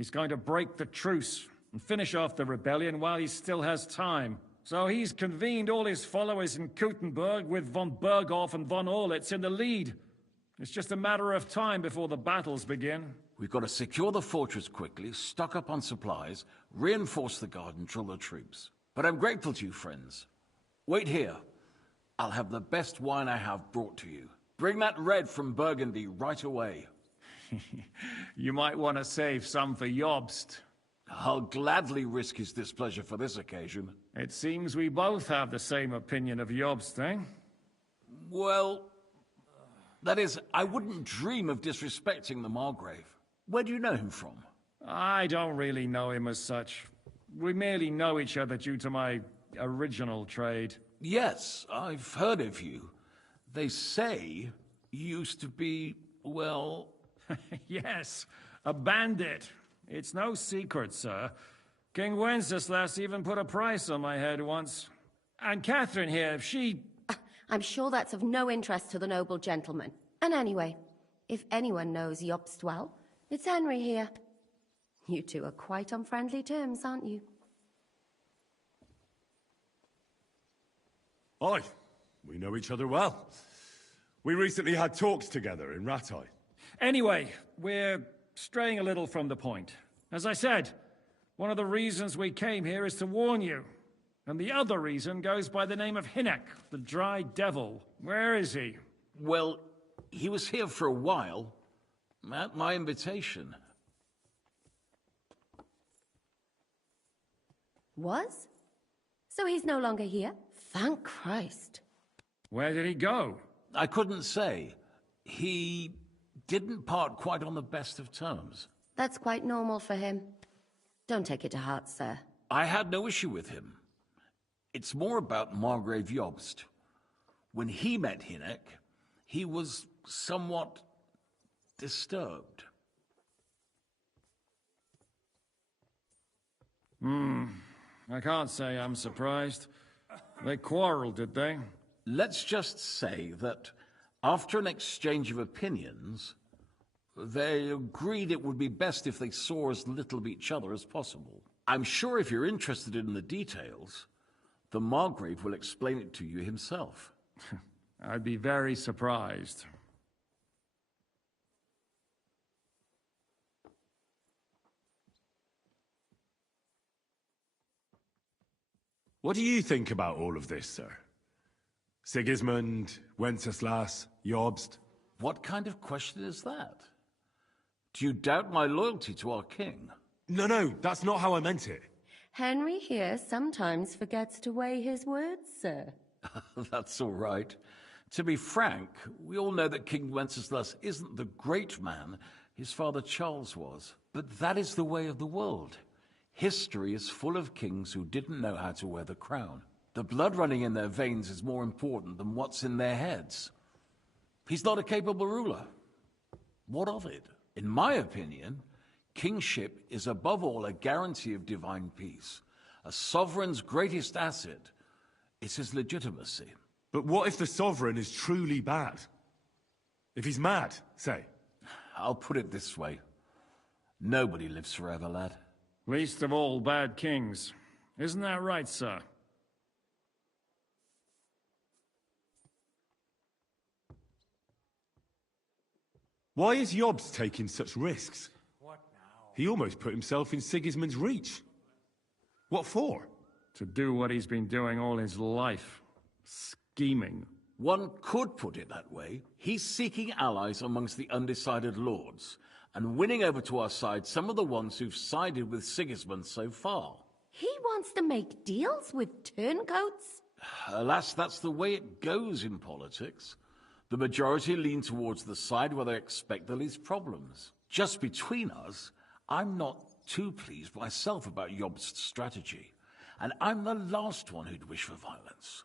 He's going to break the truce and finish off the rebellion while he still has time. So he's convened all his followers in Kuttenberg with von Berghoff and von Orlitz in the lead. It's just a matter of time before the battles begin. We've got to secure the fortress quickly, stock up on supplies, reinforce the guard and drill the troops. But I'm grateful to you, friends. Wait here. I'll have the best wine I have brought to you. Bring that red from Burgundy right away. You might want to save some for Jobst. I'll gladly risk his displeasure for this occasion. It seems we both have the same opinion of Jobst, eh? Well, that is, I wouldn't dream of disrespecting the Margrave. Where do you know him from? I don't really know him as such. We merely know each other due to my original trade. Yes, I've heard of you. They say you used to be, well... Yes, a bandit. It's no secret, sir. King Wenceslas even put a price on my head once. And Catherine here, she... I'm sure that's of no interest to the noble gentleman. And anyway, if anyone knows Jobst well, it's Henry here. You two are quite on friendly terms, aren't you? Aye, we know each other well. We recently had talks together in Rattay. Anyway, we're straying a little from the point. As I said, one of the reasons we came here is to warn you. And the other reason goes by the name of Hinnek, the Dry Devil. Where is he? Well, he was here for a while, at my invitation. Was? So he's no longer here? Thank Christ. Where did he go? I couldn't say. He didn't part quite on the best of terms. That's quite normal for him. Don't take it to heart, sir. I had no issue with him. It's more about Margrave Jobst. When he met Hinnek, he was somewhat disturbed. I can't say I'm surprised. They quarreled, did they? Let's just say that after an exchange of opinions, they agreed it would be best if they saw as little of each other as possible. I'm sure if you're interested in the details, the Margrave will explain it to you himself. I'd be very surprised. What do you think about all of this, sir? Sigismund, Wenceslas, Jobst? What kind of question is that? Do you doubt my loyalty to our king? No, that's not how I meant it. Henry here sometimes forgets to weigh his words, sir. That's all right. To be frank, we all know that King Wenceslas isn't the great man his father Charles was. But that is the way of the world. History is full of kings who didn't know how to wear the crown. The blood running in their veins is more important than what's in their heads. He's not a capable ruler. What of it? In my opinion, kingship is above all a guarantee of divine peace. A sovereign's greatest asset is his legitimacy. But what if the sovereign is truly bad? If he's mad, say? I'll put it this way. Nobody lives forever, lad. Least of all bad kings. Isn't that right, sir? Why is Jobst taking such risks? What now? He almost put himself in Sigismund's reach. What for? To do what he's been doing all his life. Scheming. One could put it that way. He's seeking allies amongst the undecided lords, and winning over to our side some of the ones who've sided with Sigismund so far. He wants to make deals with turncoats? Alas, that's the way it goes in politics. The majority lean towards the side where they expect the least problems. Just between us, I'm not too pleased myself about Jobst's strategy, and I'm the last one who'd wish for violence.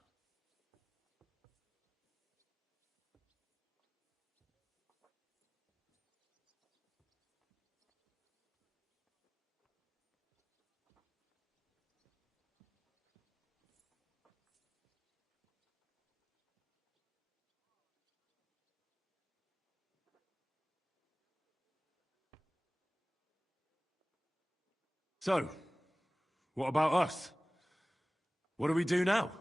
So, what about us? What do we do now?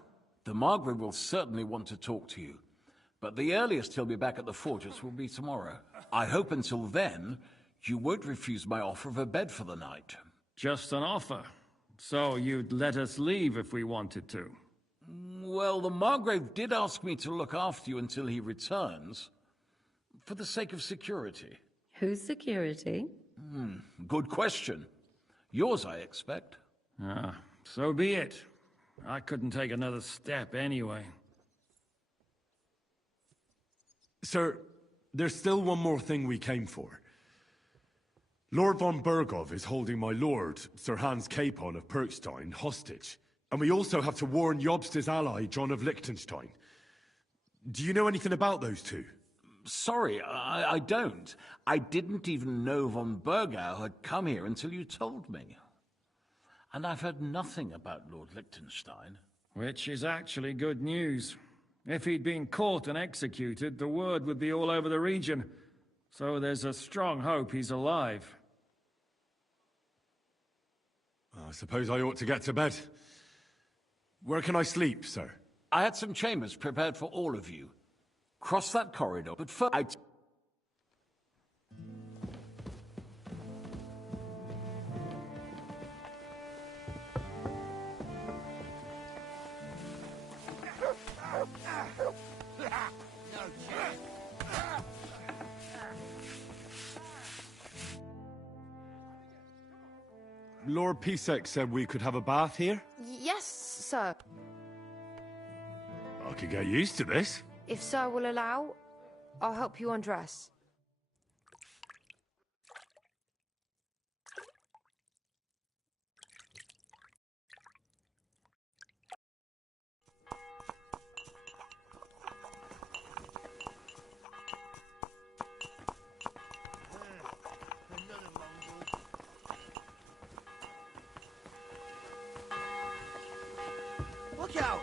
The Margrave will certainly want to talk to you, but the earliest he'll be back at the fortress will be tomorrow. I hope until then, you won't refuse my offer of a bed for the night. Just an offer. So you'd let us leave if we wanted to? Well, the Margrave did ask me to look after you until he returns, for the sake of security. Whose security? Good question. Yours, I expect. Ah, so be it. I couldn't take another step anyway. Sir, there's still one more thing we came for. Lord von Bergov is holding my lord, Sir Hans Capon of Perkstein, hostage. And we also have to warn Jobst's ally, John of Liechtenstein. Do you know anything about those two? Sorry, I don't. I didn't even know von Bergau had come here until you told me. And I've heard nothing about Lord Liechtenstein. Which is actually good news. If he'd been caught and executed, the word would be all over the region. So there's a strong hope he's alive. I suppose I ought to get to bed. Where can I sleep, sir? I had some chambers prepared for all of you. Cross that corridor, but first Lord Pisek said we could have a bath here? Yes, sir. I could get used to this. If sir will allow, I'll help you undress. Look out!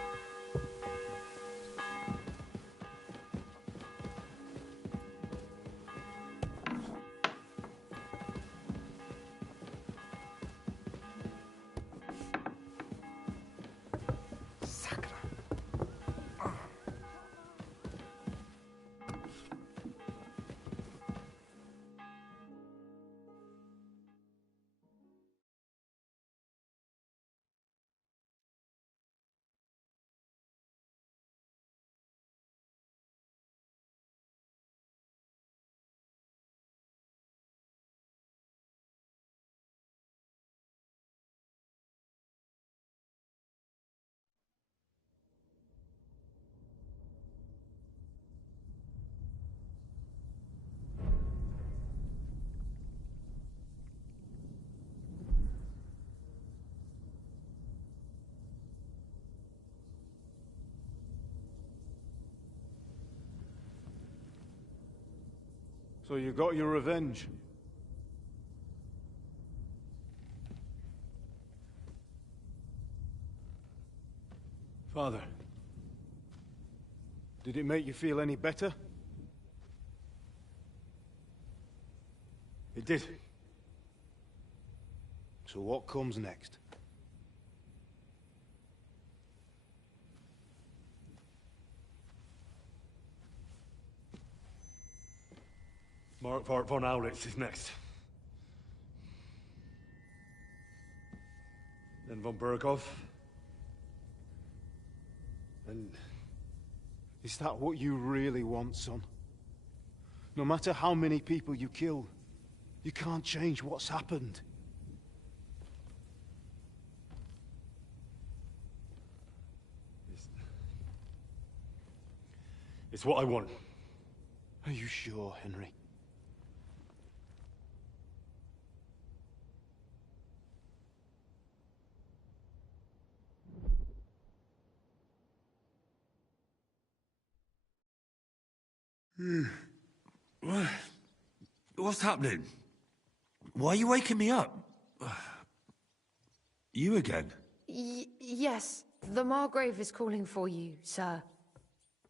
So you got your revenge? Father, did it make you feel any better? It did. So what comes next? Mark von Aulitz is next. Then von Bergov. And is that what you really want, son? No matter how many people you kill, you can't change what's happened. It's what I want. Are you sure, Henry? What's happening? Why are you waking me up? You again? Yes, the Margrave is calling for you, sir.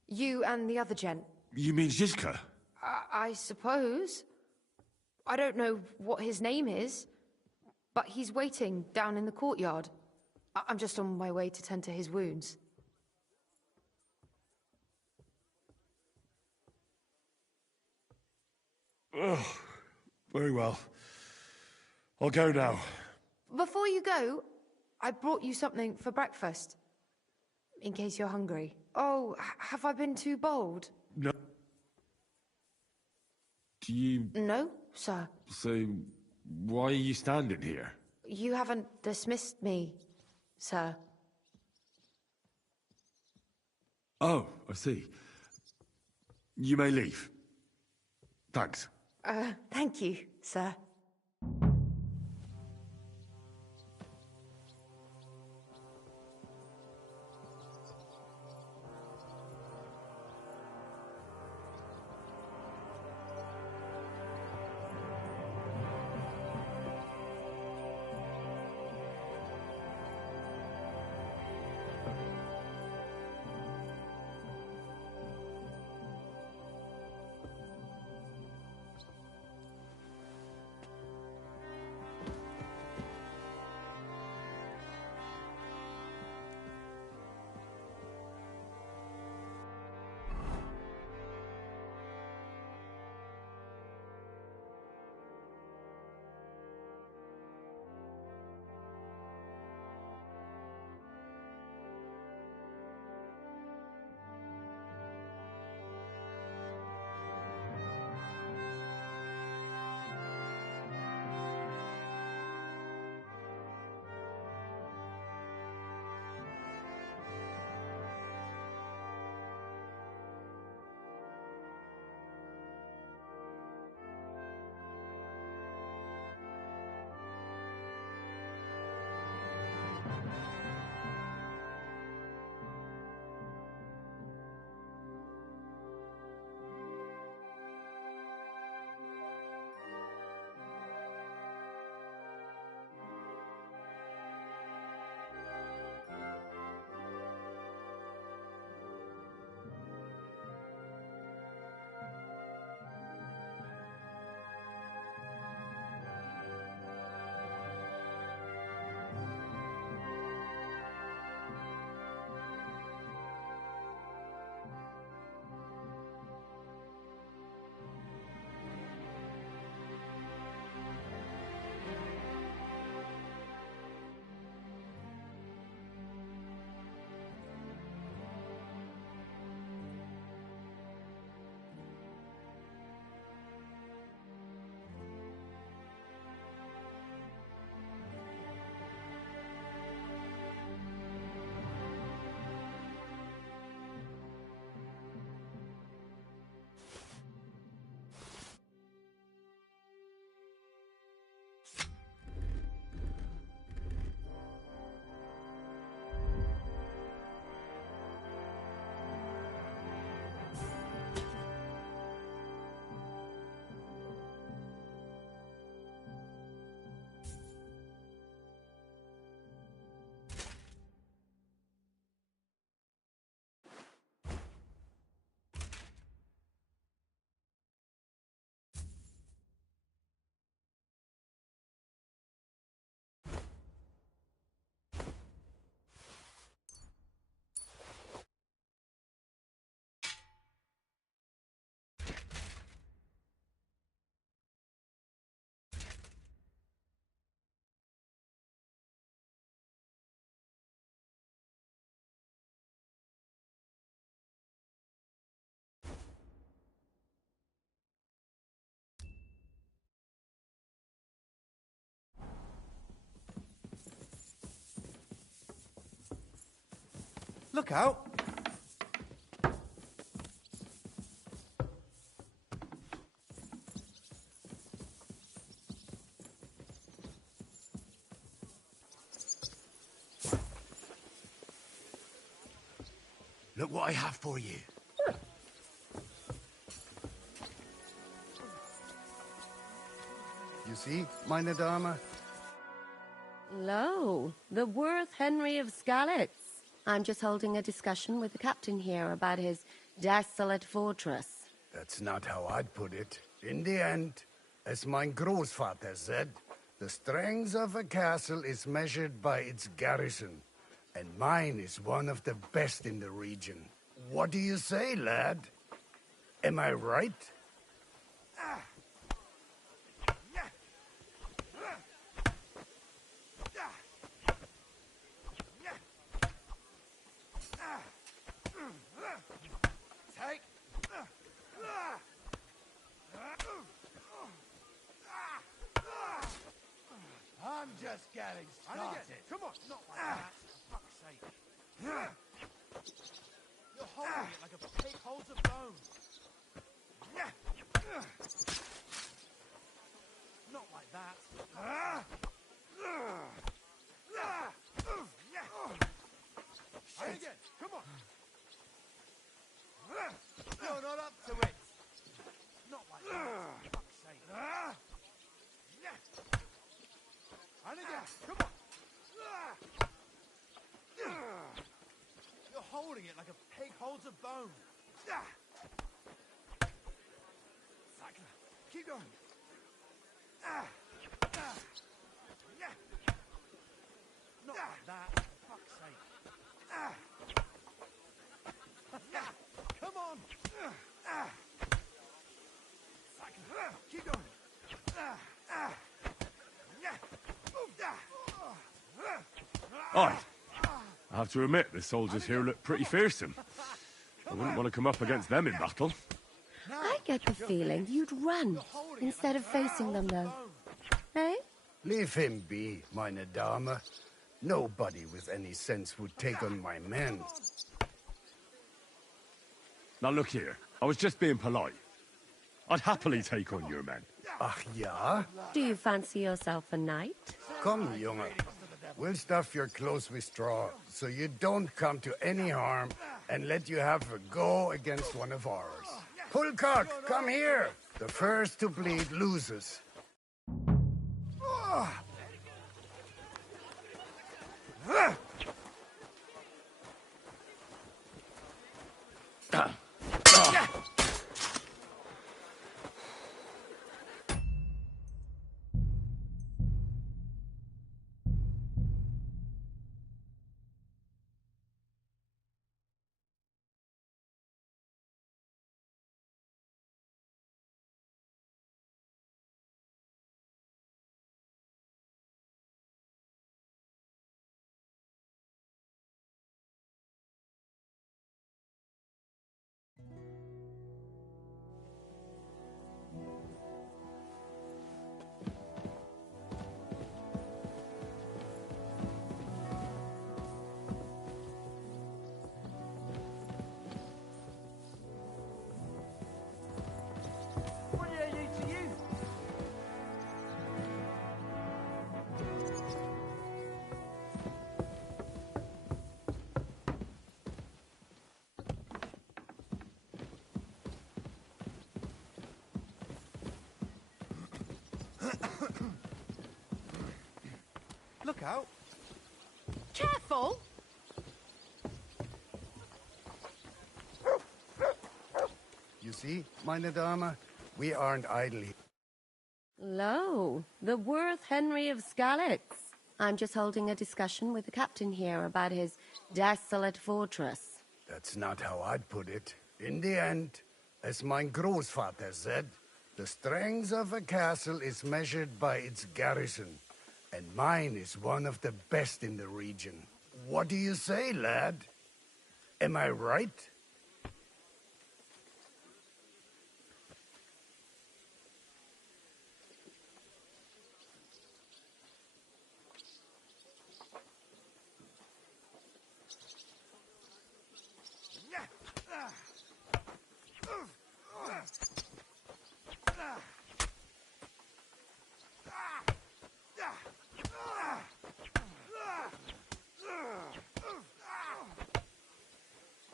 You and the other gent. You mean Zizka? I suppose. I don't know what his name is, but he's waiting down in the courtyard. I'm just on my way to tend to his wounds. Ugh. Very well. I'll go now. Before you go, I brought you something for breakfast. In case you're hungry. Oh, have I been too bold? No. Do you... No, sir. So, why are you standing here? You haven't dismissed me, sir. Oh, I see. You may leave. Thanks. Thank you, sir. Look out! Look what I have for you. You see, meine Dame? Lo, the Worth Henry of Skalitz. I'm just holding a discussion with the captain here about his desolate fortress. That's not how I'd put it. In the end, as mein Großvater said, The strength of a castle is measured by its garrison, and mine is one of the best in the region. What do you say, lad? Am I right? Take. I'm just getting started. Come on, not like that. For fuck's sake. You're holding it like a pig holds a bone. Not like that. And again, come on. You're not up to it. Not like that. For fuck's sake. And again, come on. You're holding it like a pig holds a bone. Keep going. Not like that, for fuck's sake. Come on. Keep going. Aye. I have to admit, the soldiers here look pretty fearsome. I wouldn't want to come up against them in battle. I get the feeling you'd run instead of facing them, though. Eh? Leave him be, meine Dame. Nobody with any sense would take on my men. Now look here, I was just being polite. I'd happily take on your men. Ach ja? Do you fancy yourself a knight? Come, Junge. We'll stuff your clothes with straw, so you don't come to any harm, and let you have a go against one of ours. Pulcock, come here! The first to bleed loses. What do they do to you? Look out. Careful! You see, meine Dame, we aren't idle here. Lo, the worth Henry of Skalitz. I'm just holding a discussion with the captain here about his desolate fortress. That's not how I'd put it. In the end, as mein Großvater said, the strength of a castle is measured by its garrison, and mine is one of the best in the region. What do you say, lad? Am I right?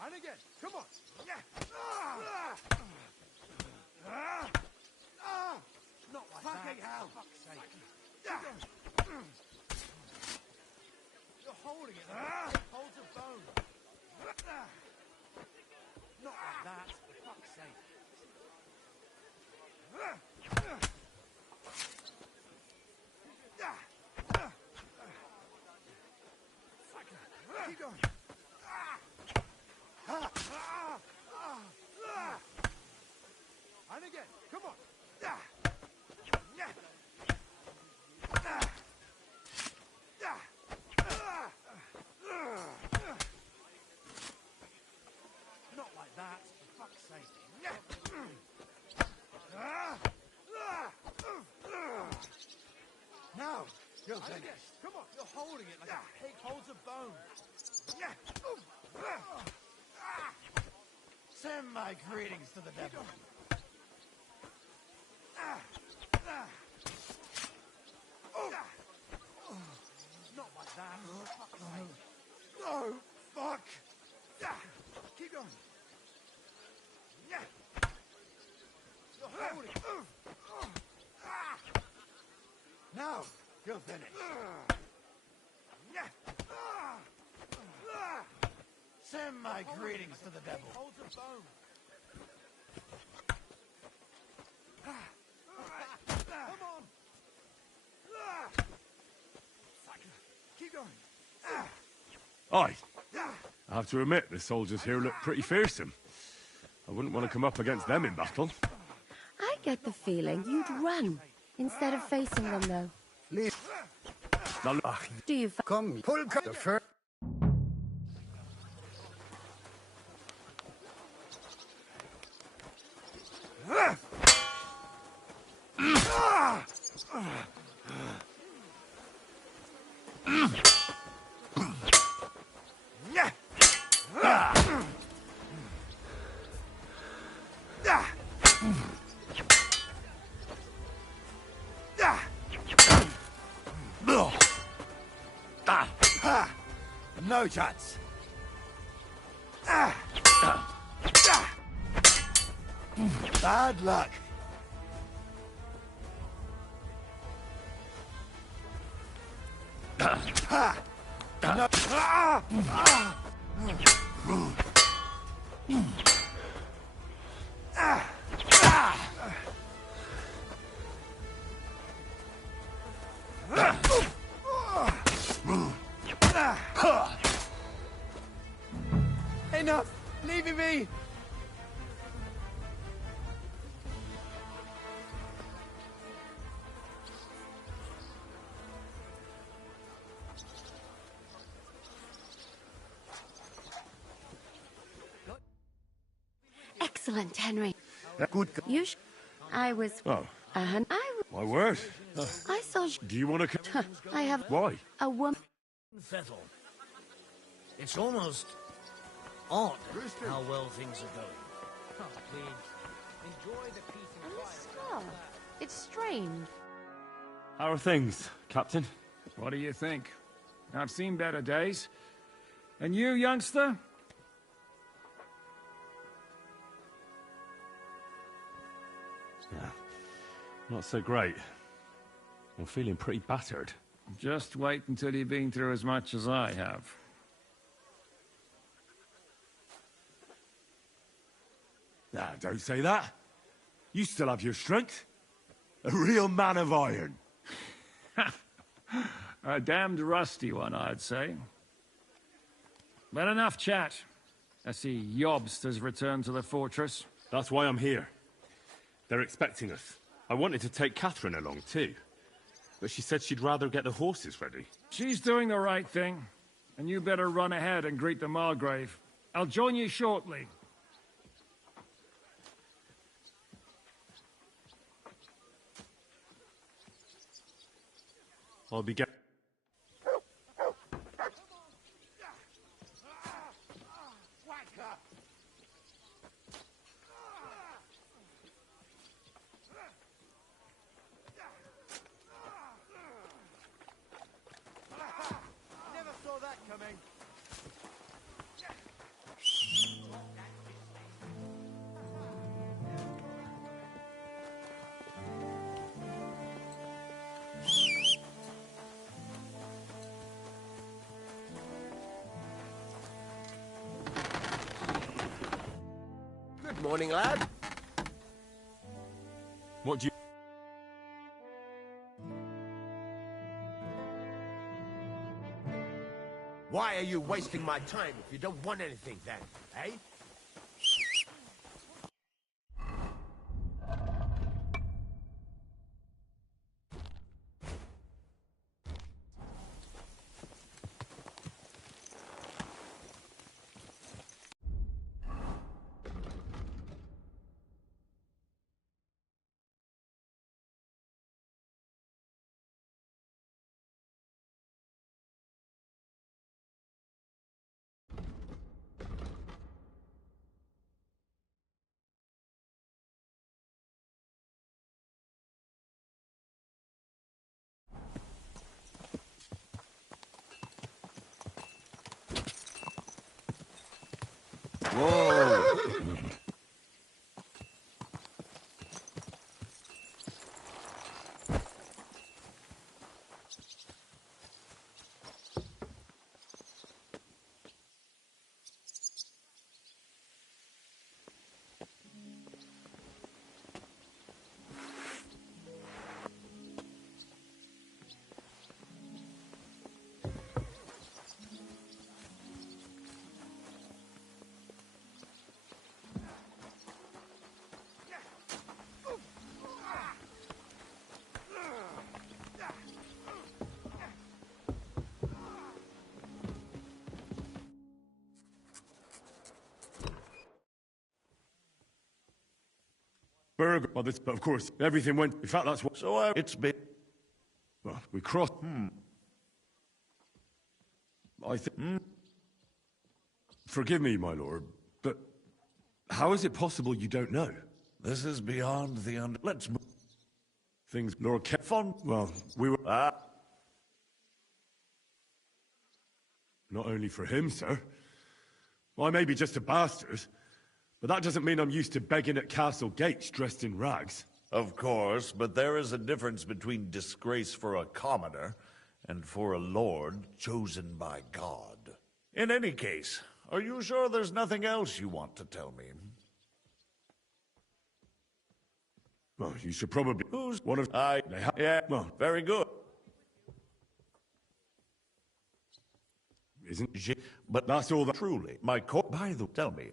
And again, come Kilkenny. Come on, you're holding it like a pig holds a bone. Send my greetings to the devil. Not like that. No, fuck. Keep going. You're holding it. Now, you'll finish. Send my greetings to the devil. Holds a bone. Come on. Keep going. Aye. I have to admit, the soldiers here look pretty fearsome. I wouldn't want to come up against them in battle. I get the feeling you'd run instead of facing them, though. Now look, Do you? Come, pull the fur. No chance. Bad luck. No. Enough! Leave me! Excellent, Henry. Good. I was. oh, my word. I saw. Do you want to... I have Why? a woman. Settle. It's almost odd how well things are going. Oh, please. Enjoy the peace and And the quiet. scar. It's strange. How are things, Captain? What do you think? I've seen better days. And you, youngster? Yeah, not so great. I'm feeling pretty battered. Just wait until you've been through as much as I have. Nah, don't say that. You still have your strength. A real man of iron. A damned rusty one, I'd say. But enough chat. I see Jobst has returned to the fortress. That's why I'm here. They're expecting us. I wanted to take Catherine along, too. But she said she'd rather get the horses ready. She's doing the right thing. And you better run ahead and greet the Margrave. I'll join you shortly. I'll be getting... Never saw that coming. Good morning, lad. What do you... Why are you wasting my time if you don't want anything then, eh? Whoa! Burger. Well, but of course, everything went. In fact, that's what. So it's been. Well, we crossed. I think. Forgive me, my lord, but how is it possible you don't know? This is beyond the under. Let's move. Things, Lord Fun. Well, we were. Not only for him, sir. Well, I may be just a bastard, but that doesn't mean I'm used to begging at castle gates dressed in rags. Of course, but there is a difference between disgrace for a commoner and for a lord chosen by God. In any case, are you sure there's nothing else you want to tell me? Well, you should probably... Who's... one of... Yeah, well, very good. Isn't she? But that's all that... Truly, my court... By the... Tell me.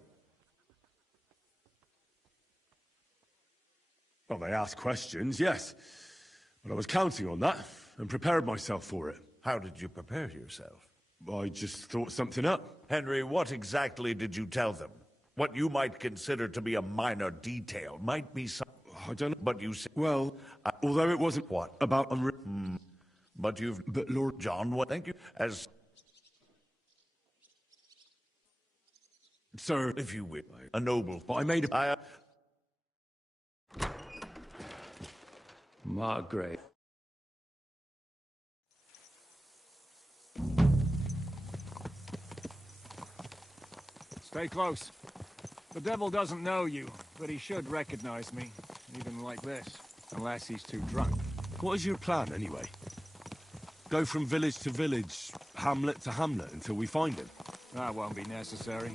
Well, they asked questions, yes. But I was counting on that, and prepared myself for it. How did you prepare yourself? I just thought something up. Henry, what exactly did you tell them? What you might consider to be a minor detail might be some... I don't know. But you said... Well, although it wasn't... What? About... But you've... But Lord... John, what... Thank you. As... Sir... If you will. A noble... But I made a... Margaret. Stay close. The devil doesn't know you, but he should recognize me, even like this, unless he's too drunk. What is your plan, anyway? Go from village to village, hamlet to hamlet, until we find him? That won't be necessary.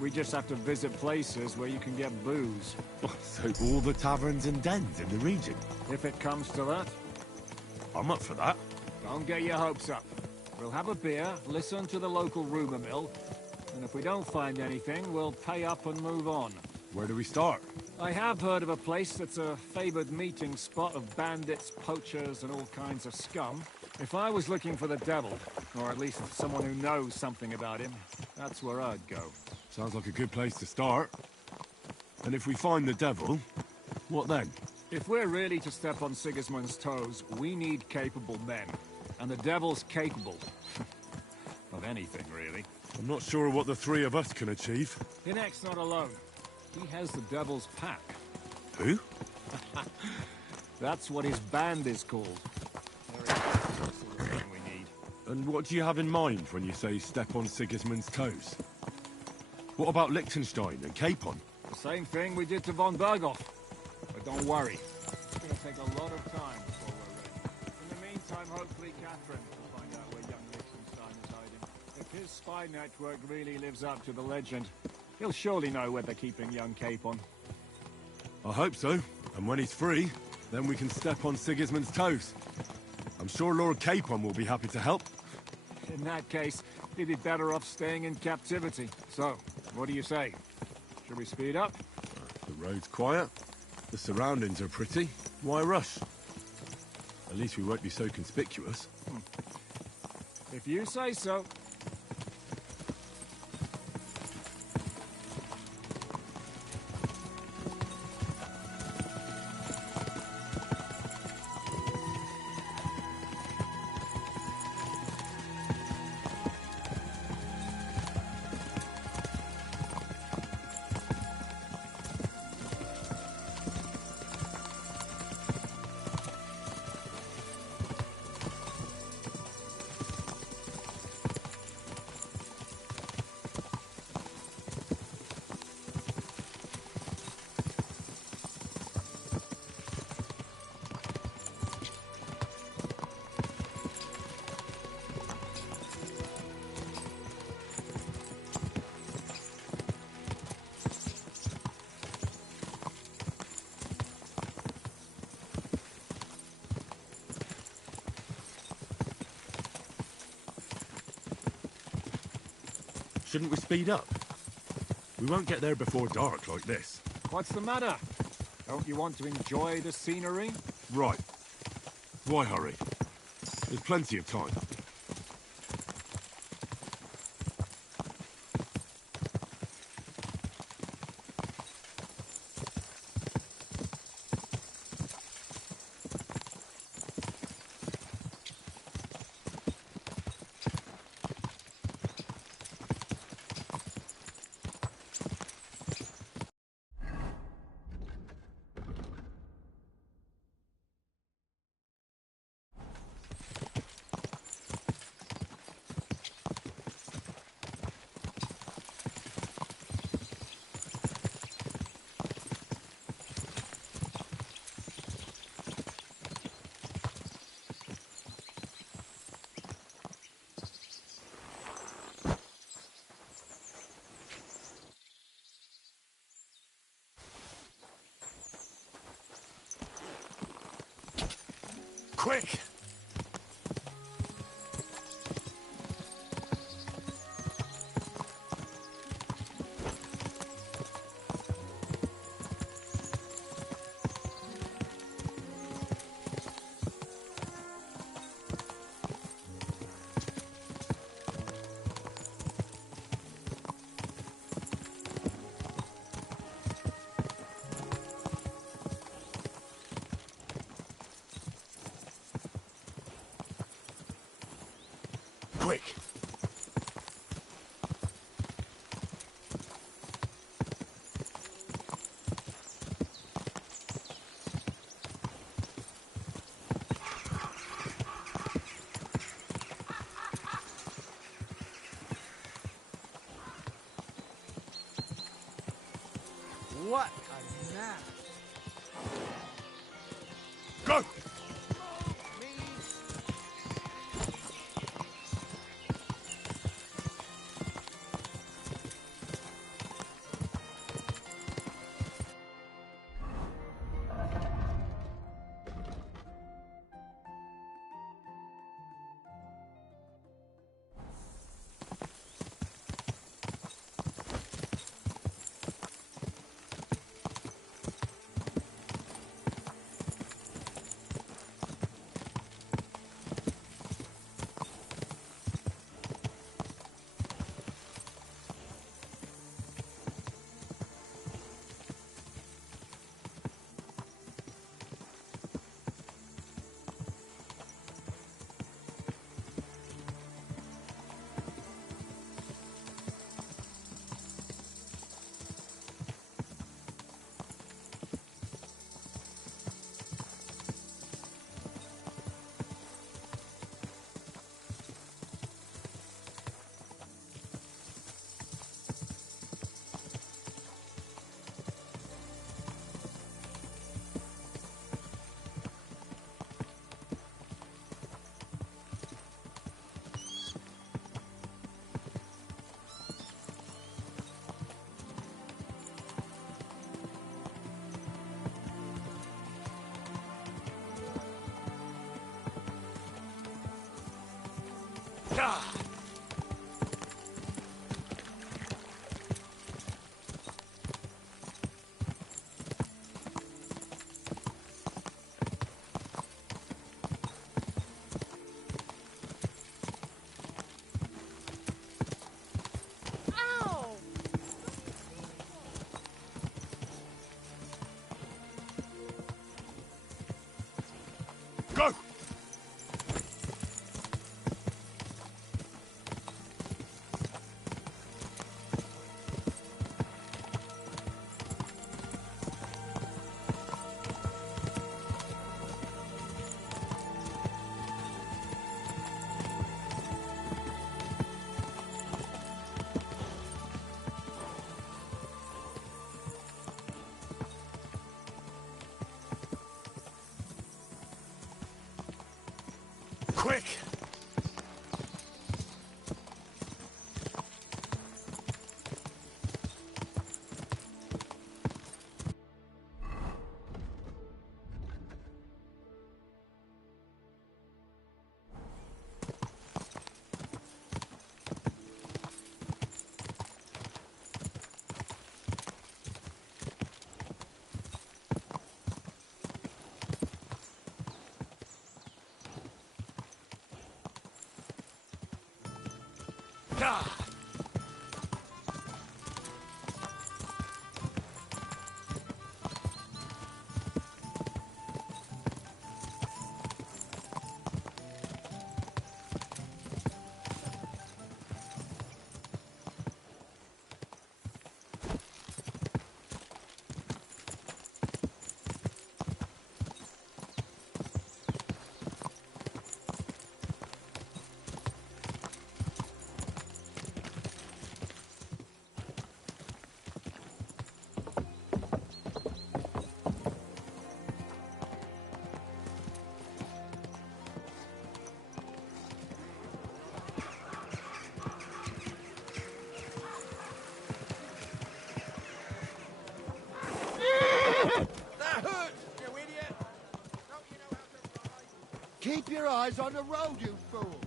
We just have to visit places where you can get booze. So all the taverns and dens in the region? If it comes to that. I'm up for that. Don't get your hopes up. We'll have a beer, listen to the local rumor mill, and if we don't find anything, we'll pay up and move on. Where do we start? I have heard of a place that's a favored meeting spot of bandits, poachers, and all kinds of scum. If I was looking for the devil, or at least someone who knows something about him, that's where I'd go. Sounds like a good place to start. And if we find the devil, what then? If we're really to step on Sigismund's toes, we need capable men. And the devil's capable. of anything, really. I'm not sure what the three of us can achieve. Hinek's not alone. He has the devil's pack. Who? That's what his band is called. There it is. That's the sort of thing we need. And what do you have in mind when you say step on Sigismund's toes? What about Liechtenstein and Capon? The same thing we did to von Berghoff. But don't worry. It's going to take a lot of time before we're ready. In the meantime, hopefully Catherine will find out where young Liechtenstein is hiding. If his spy network really lives up to the legend, he'll surely know where they're keeping young Capon. I hope so. And when he's free, then we can step on Sigismund's toes. I'm sure Lord Capon will be happy to help. In that case, he'd be better off staying in captivity. So, what do you say? Should we speed up? The road's quiet. The surroundings are pretty. Why rush? At least we won't be so conspicuous. If you say so. Shouldn't we speed up? We won't get there before dark like this. What's the matter? Don't you want to enjoy the scenery? Right. Why hurry? There's plenty of time. Quick! Quick! What a mess. Go! Go! Keep your eyes on the road, you fool!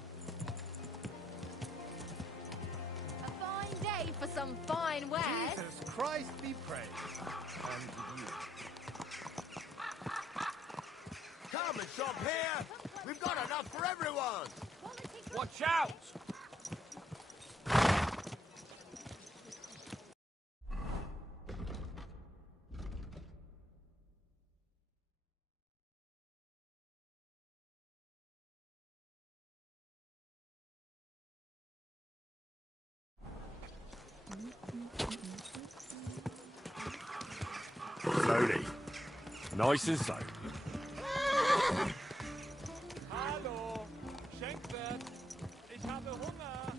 A fine day for some fine wares. Jesus Christ be praised. And with you. Come and shop here! We've got enough for everyone! Watch out! Slowly. Nice and slow. Hallo, Schenkwert, ich habe Hunger.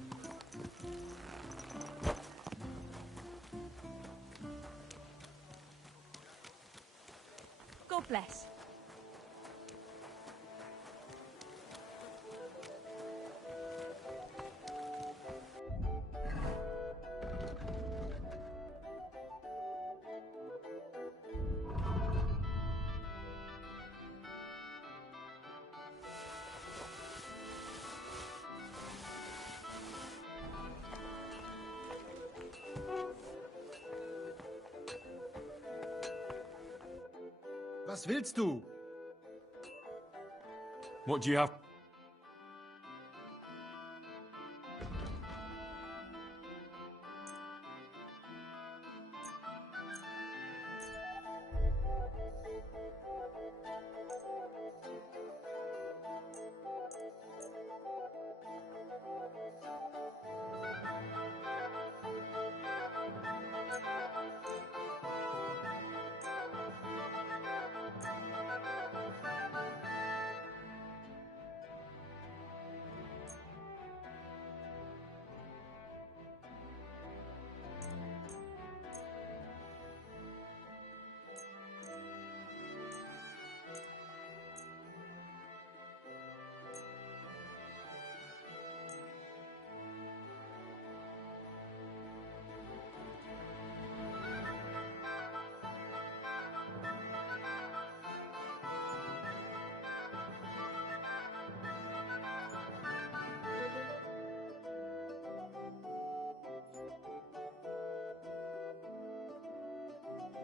God bless. Was willst du? What do you have?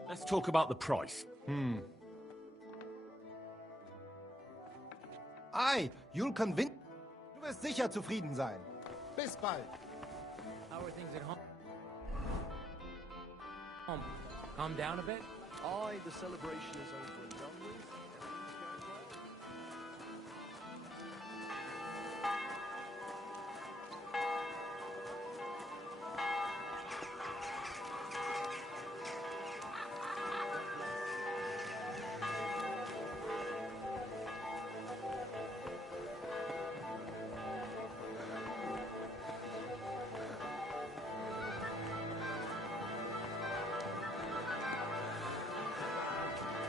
Let's talk about the price. Ei, you'll convince... Du wirst sicher zufrieden sein. Bis bald. How are things at home? Calm down a bit? Aye, the celebration is over and done with. Everything's going well.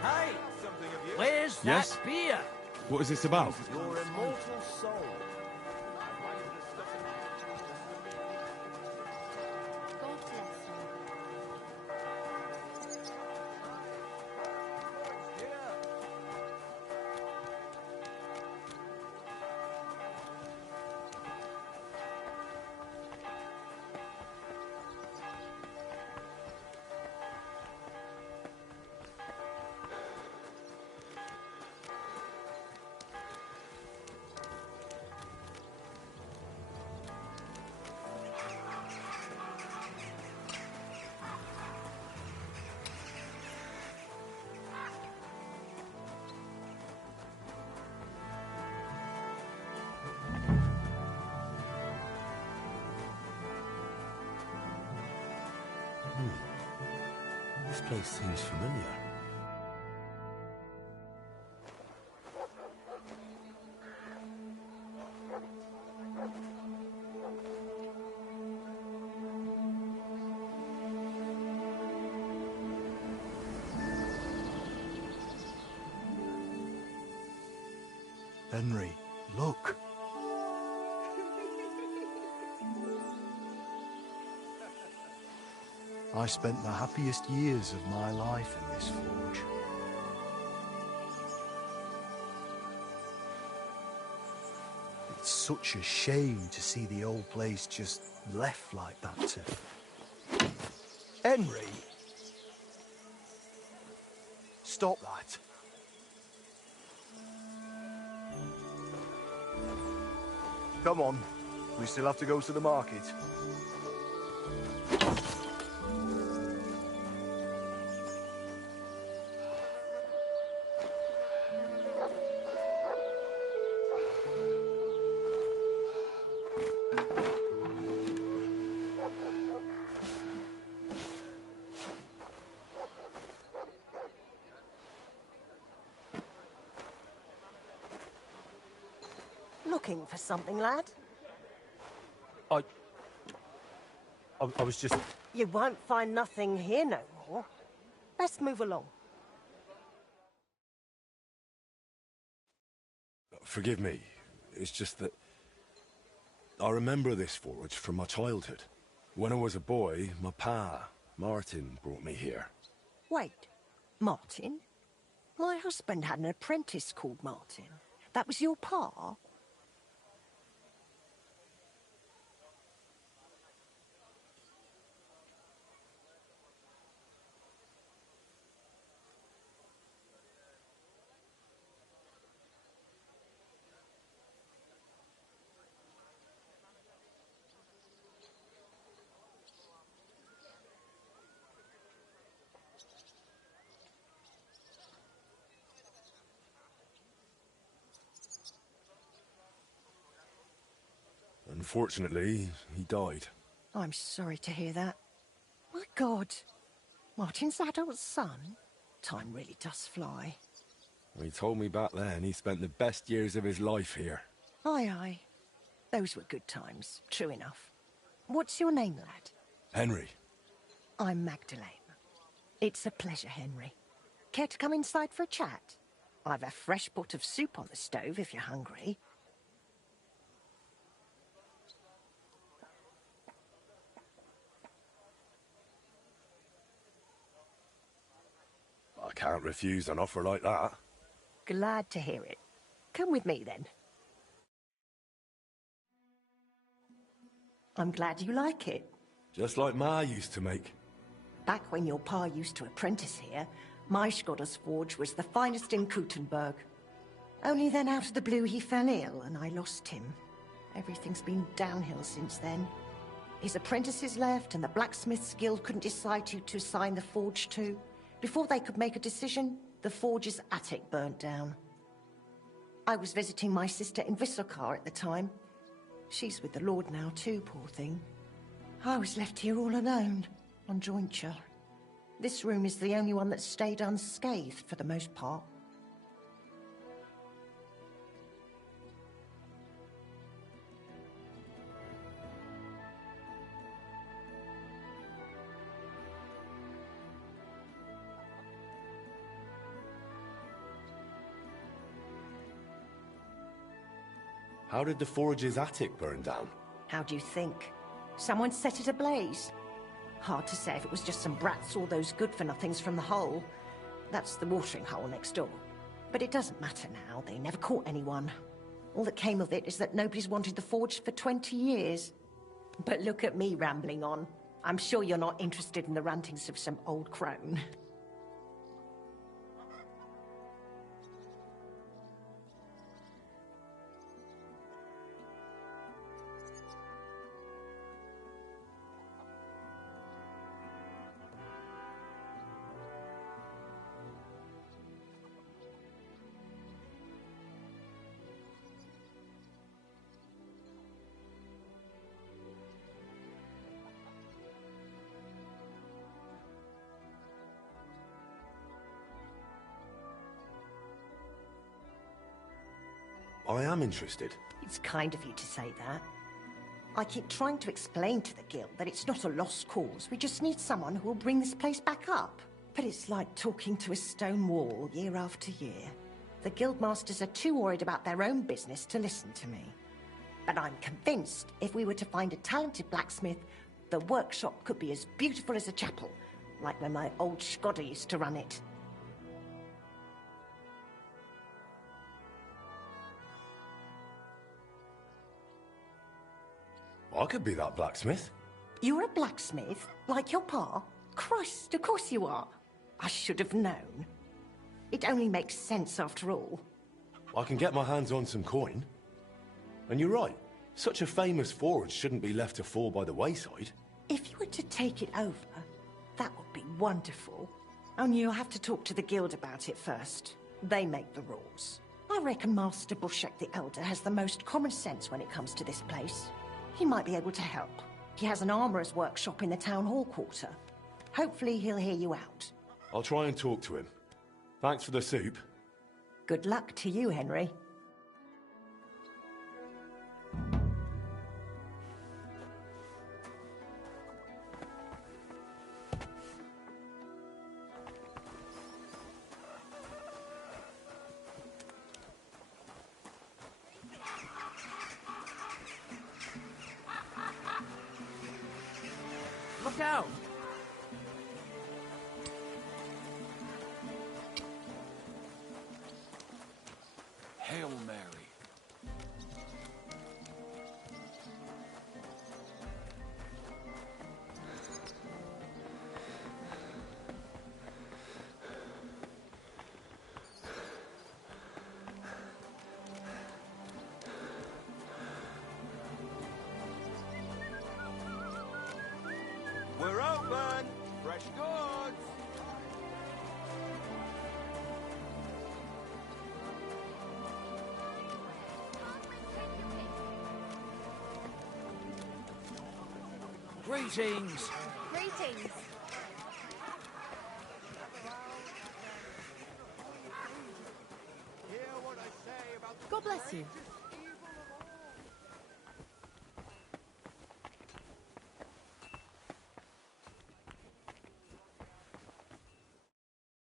Hey! Something of you. Where's Yes? that beer? What is this about? Your immortal soul. God bless you. This place seems familiar. Henry, look. I spent the happiest years of my life in this forge. It's such a shame to see the old place just left like that to... Henry! Stop that. Come on, we still have to go to the market. Looking for something, lad? I was just... You won't find nothing here no more. Let's move along. Forgive me. It's just that... I remember this forge from my childhood. When I was a boy, my pa, Martin, brought me here. Wait, Martin? My husband had an apprentice called Martin. That was your pa? Unfortunately, he died. I'm sorry to hear that. My God. Martin's adult son? Time really does fly. He told me back then he spent the best years of his life here. Aye, aye. Those were good times, true enough. What's your name, lad? Henry. I'm Magdalene. It's a pleasure, Henry. Care to come inside for a chat? I've a fresh pot of soup on the stove if you're hungry. I can't refuse an offer like that. Glad to hear it. Come with me, then. I'm glad you like it. Just like Ma used to make. Back when your pa used to apprentice here, my Skodder's forge was the finest in Kuttenberg. Only then out of the blue he fell ill and I lost him. Everything's been downhill since then. His apprentices left and the Blacksmiths Guild couldn't decide who to assign the forge to. Before they could make a decision, the forge's attic burnt down. I was visiting my sister in Visselkar at the time. She's with the Lord now too, poor thing. I was left here all alone, on jointure. This room is the only one that stayed unscathed for the most part. How did the forge's attic burn down? How do you think? Someone set it ablaze. Hard to say if it was just some brats or those good-for-nothings from the hole. That's the watering hole next door. But it doesn't matter now, they never caught anyone. All that came of it is that nobody's wanted the forge for 20 years. But look at me rambling on. I'm sure you're not interested in the rantings of some old crone. I am interested. It's kind of you to say that. I keep trying to explain to the Guild that it's not a lost cause. We just need someone who will bring this place back up. But it's like talking to a stone wall year after year. The Guildmasters are too worried about their own business to listen to me. But I'm convinced if we were to find a talented blacksmith, the workshop could be as beautiful as a chapel, like when my old Skoda used to run it. I could be that blacksmith. You're a blacksmith? Like your pa? Christ, of course you are. I should have known. It only makes sense after all. I can get my hands on some coin. And you're right. Such a famous forge shouldn't be left to fall by the wayside. If you were to take it over, that would be wonderful. Only you'll have to talk to the Guild about it first. They make the rules. I reckon Master Bushek the Elder has the most common sense when it comes to this place. He might be able to help. He has an armourer's workshop in the town hall quarter. Hopefully he'll hear you out. I'll try and talk to him. Thanks for the soup. Good luck to you, Henry. Look out! Hail Mary. We're open! Fresh goods! Greetings! Greetings. Hear what I say about the God bless you.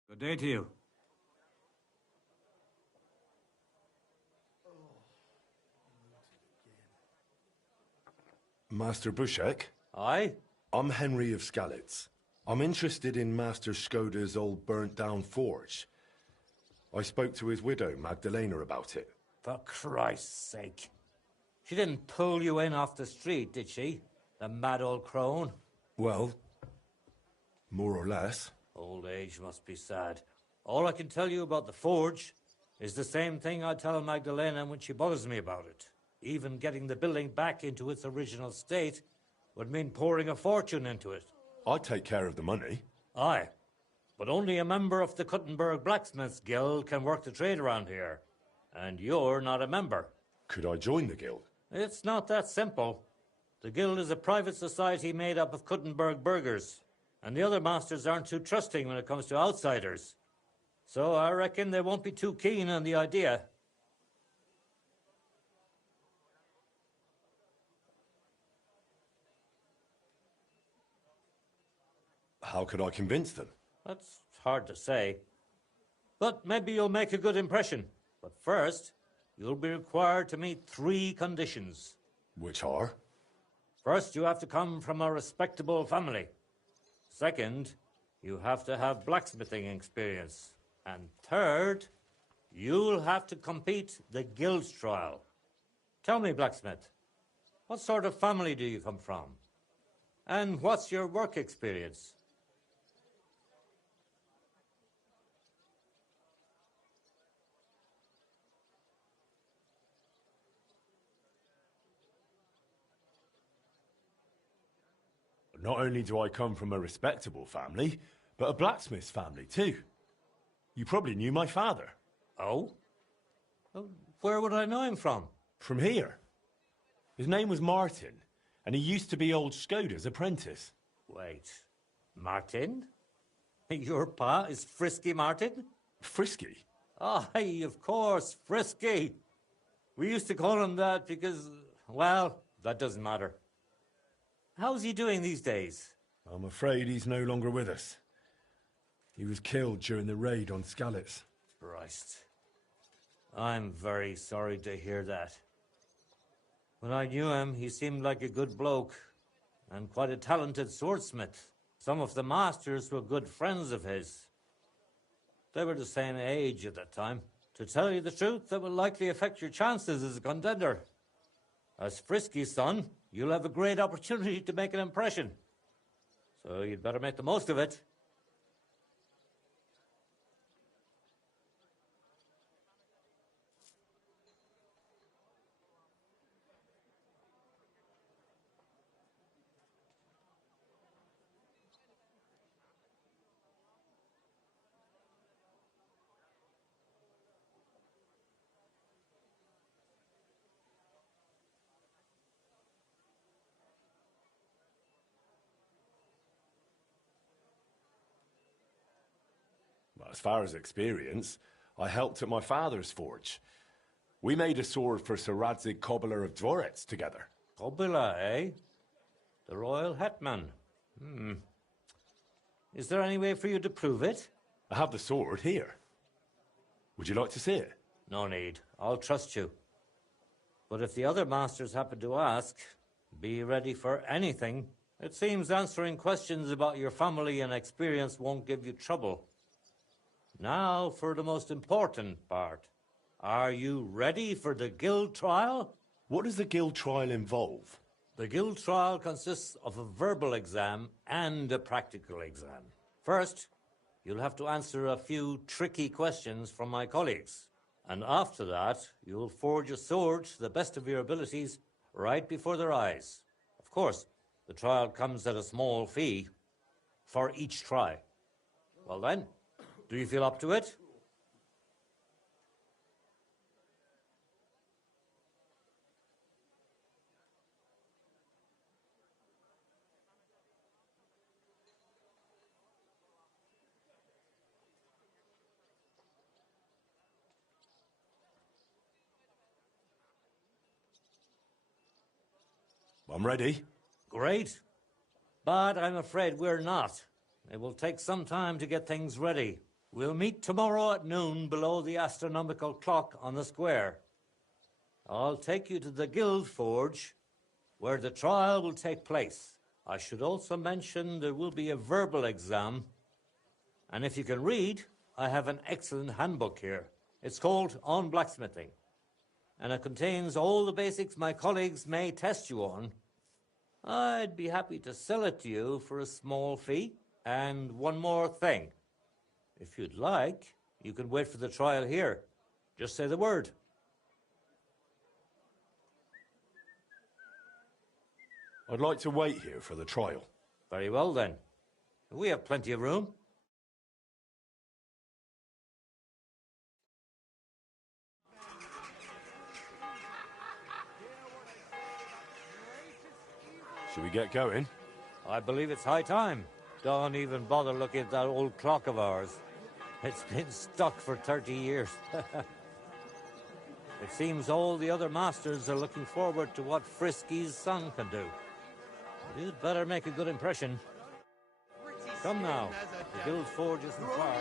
Good day to you. Master Bushek? Aye? I'm Henry of Skalitz. I'm interested in Master Skoda's old burnt-down forge. I spoke to his widow, Magdalena, about it. For Christ's sake. She didn't pull you in off the street, did she? The mad old crone? Well, more or less. Old age must be sad. All I can tell you about the forge is the same thing I tell Magdalena when she bothers me about it. Even getting the building back into its original state would mean pouring a fortune into it. I'd take care of the money. Aye, but only a member of the Kuttenberg Blacksmiths Guild can work the trade around here. And you're not a member. Could I join the guild? It's not that simple. The guild is a private society made up of Kuttenberg burghers, and the other masters aren't too trusting when it comes to outsiders. So I reckon they won't be too keen on the idea. How could I convince them? That's hard to say. But maybe you'll make a good impression. But first, you'll be required to meet 3 conditions. Which are? First, you have to come from a respectable family. Second, you have to have blacksmithing experience. And third, you'll have to compete the guild trial. Tell me, blacksmith, what sort of family do you come from? And what's your work experience? Not only do I come from a respectable family, but a blacksmith's family too. You probably knew my father. Oh? Where would I know him from? From here. His name was Martin, and he used to be old Skoda's apprentice. Wait, Martin? Your pa is Frisky Martin? Frisky? Aye, of course, Frisky. We used to call him that because, well, that doesn't matter. How's he doing these days? I'm afraid he's no longer with us. He was killed during the raid on Skalitz. Christ. I'm very sorry to hear that. When I knew him, he seemed like a good bloke and quite a talented swordsmith. Some of the masters were good friends of his. They were the same age at that time. To tell you the truth, that will likely affect your chances as a contender. As Frisky's son, you'll have a great opportunity to make an impression. So you'd better make the most of it. As far as experience, I helped at my father's forge. We made a sword for Sir Radzig Cobbler of Dvorets together. Cobbler, eh? The royal hetman. Is there any way for you to prove it? I have the sword here. Would you like to see it? No need. I'll trust you. But if the other masters happen to ask, be ready for anything. It seems answering questions about your family and experience won't give you trouble. Now for the most important part. Are you ready for the guild trial? What does the guild trial involve? The guild trial consists of a verbal exam and a practical exam. First, you'll have to answer a few tricky questions from my colleagues. And after that, you'll forge a sword to the best of your abilities right before their eyes. Of course, the trial comes at a small fee for each try. Well then, do you feel up to it? I'm ready. Great. But I'm afraid we're not. It will take some time to get things ready. We'll meet tomorrow at noon below the astronomical clock on the square. I'll take you to the guild forge, where the trial will take place. I should also mention there will be a verbal exam. And if you can read, I have an excellent handbook here. It's called On Blacksmithing. And it contains all the basics my colleagues may test you on. I'd be happy to sell it to you for a small fee. And one more thing. If you'd like, you can wait for the trial here. Just say the word. I'd like to wait here for the trial. Very well, then. We have plenty of room. Should we get going? I believe it's high time. Don't even bother looking at that old clock of ours. It's been stuck for 30 years. It seems all the other masters are looking forward to what Frisky's son can do. You'd better make a good impression. Come now. The guild forge isn't far.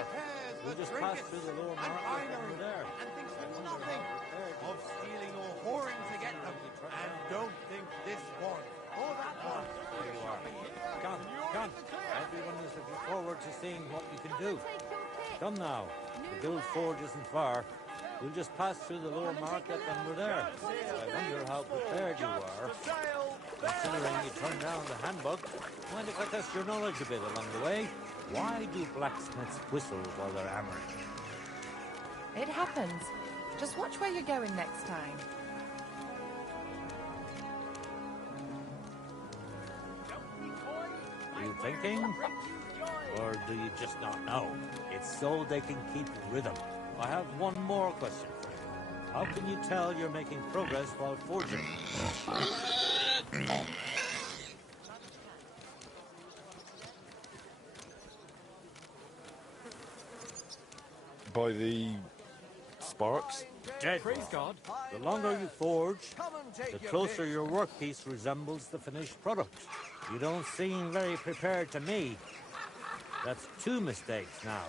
We'll just pass through the lower market over there. And thinks nothing of stealing or whoring to get them. And don't think this one or that one. There you are. Come. Everyone is looking forward to seeing what you can do. Come now. The guild forge isn't far. We'll just pass through the lower market and we're there. I wonder how prepared you are. Considering you turned down the handbook, mind if I test your knowledge a bit along the way? Why do blacksmiths whistle while they're hammering? It happens. Just watch where you're going next time. Are you thinking? Or do you just not know? It's so they can keep rhythm. I have one more question for you. How can you tell you're making progress while forging? By the sparks. Dead. Praise God. The longer you forge, the closer your workpiece resembles the finished product. You don't seem very prepared to me. That's 2 mistakes now.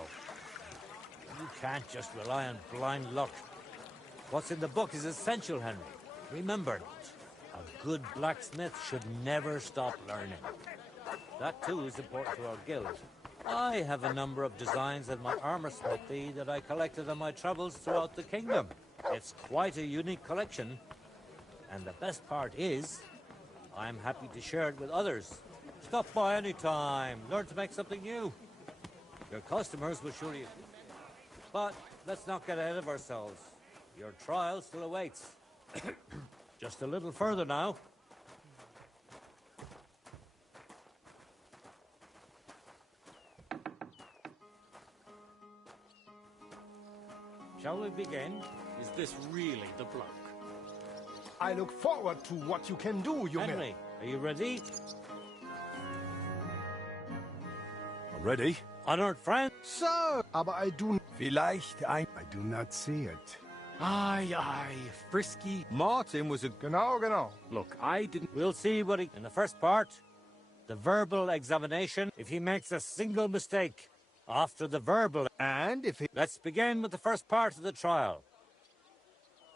You can't just rely on blind luck. What's in the book is essential, Henry. Remember that. A good blacksmith should never stop learning. That, too, is important to our guild. I have a number of designs in my armor smithy that I collected on my travels throughout the kingdom. It's quite a unique collection. And the best part is, I'm happy to share it with others. Stop by any time. Learn to make something new. Your customers will surely... But let's not get ahead of ourselves. Your trial still awaits. Just a little further now. Shall we begin? Is this really the bloke? I look forward to what you can do, Junge. Henry, are you ready? I'm ready. Honored friend. So, aber I do... Vielleicht I do not see it. Aye, frisky. Martin was a... Genau. Look, I didn't... We'll see what he... In the first part, the verbal examination, if he makes a single mistake. After the verbal... And if he... Let's begin with the first part of the trial.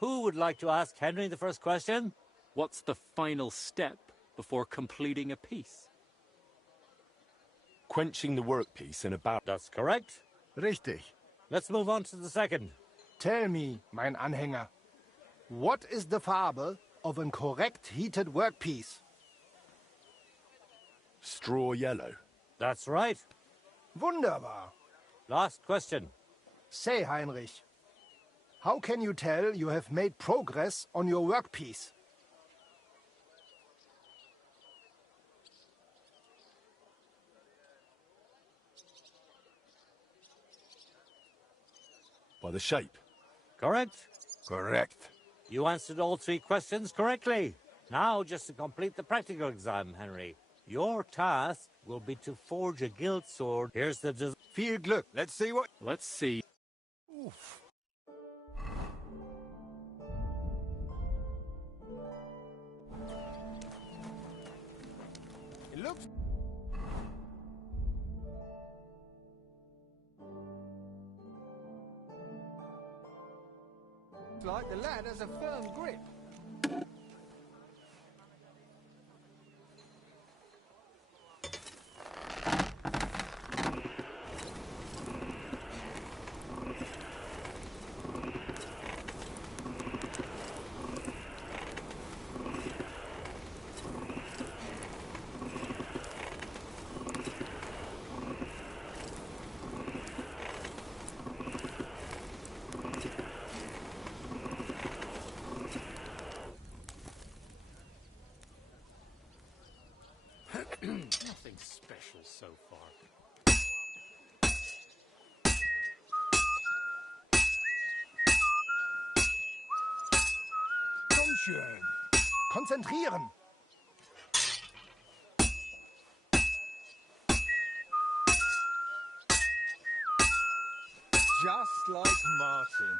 Who would like to ask Henry the first question? What's the final step before completing a piece? Quenching the workpiece in a barrel. That's correct. Richtig. Let's move on to the second. Tell me, mein Anhänger, what is the Farbe of a correct heated workpiece? Straw yellow. That's right. Wunderbar. Last question. Say, Heinrich, how can you tell you have made progress on your workpiece? By the shape. Correct? Correct. You answered all 3 questions correctly. Now, just to complete the practical exam, Henry, your task will be to forge a guild sword. Here's the design. Viel Glück. Let's see. Oof. It looks... like the lad has a firm grip. Nothing special so far. Komm schön. Konzentrieren. Just like Martin.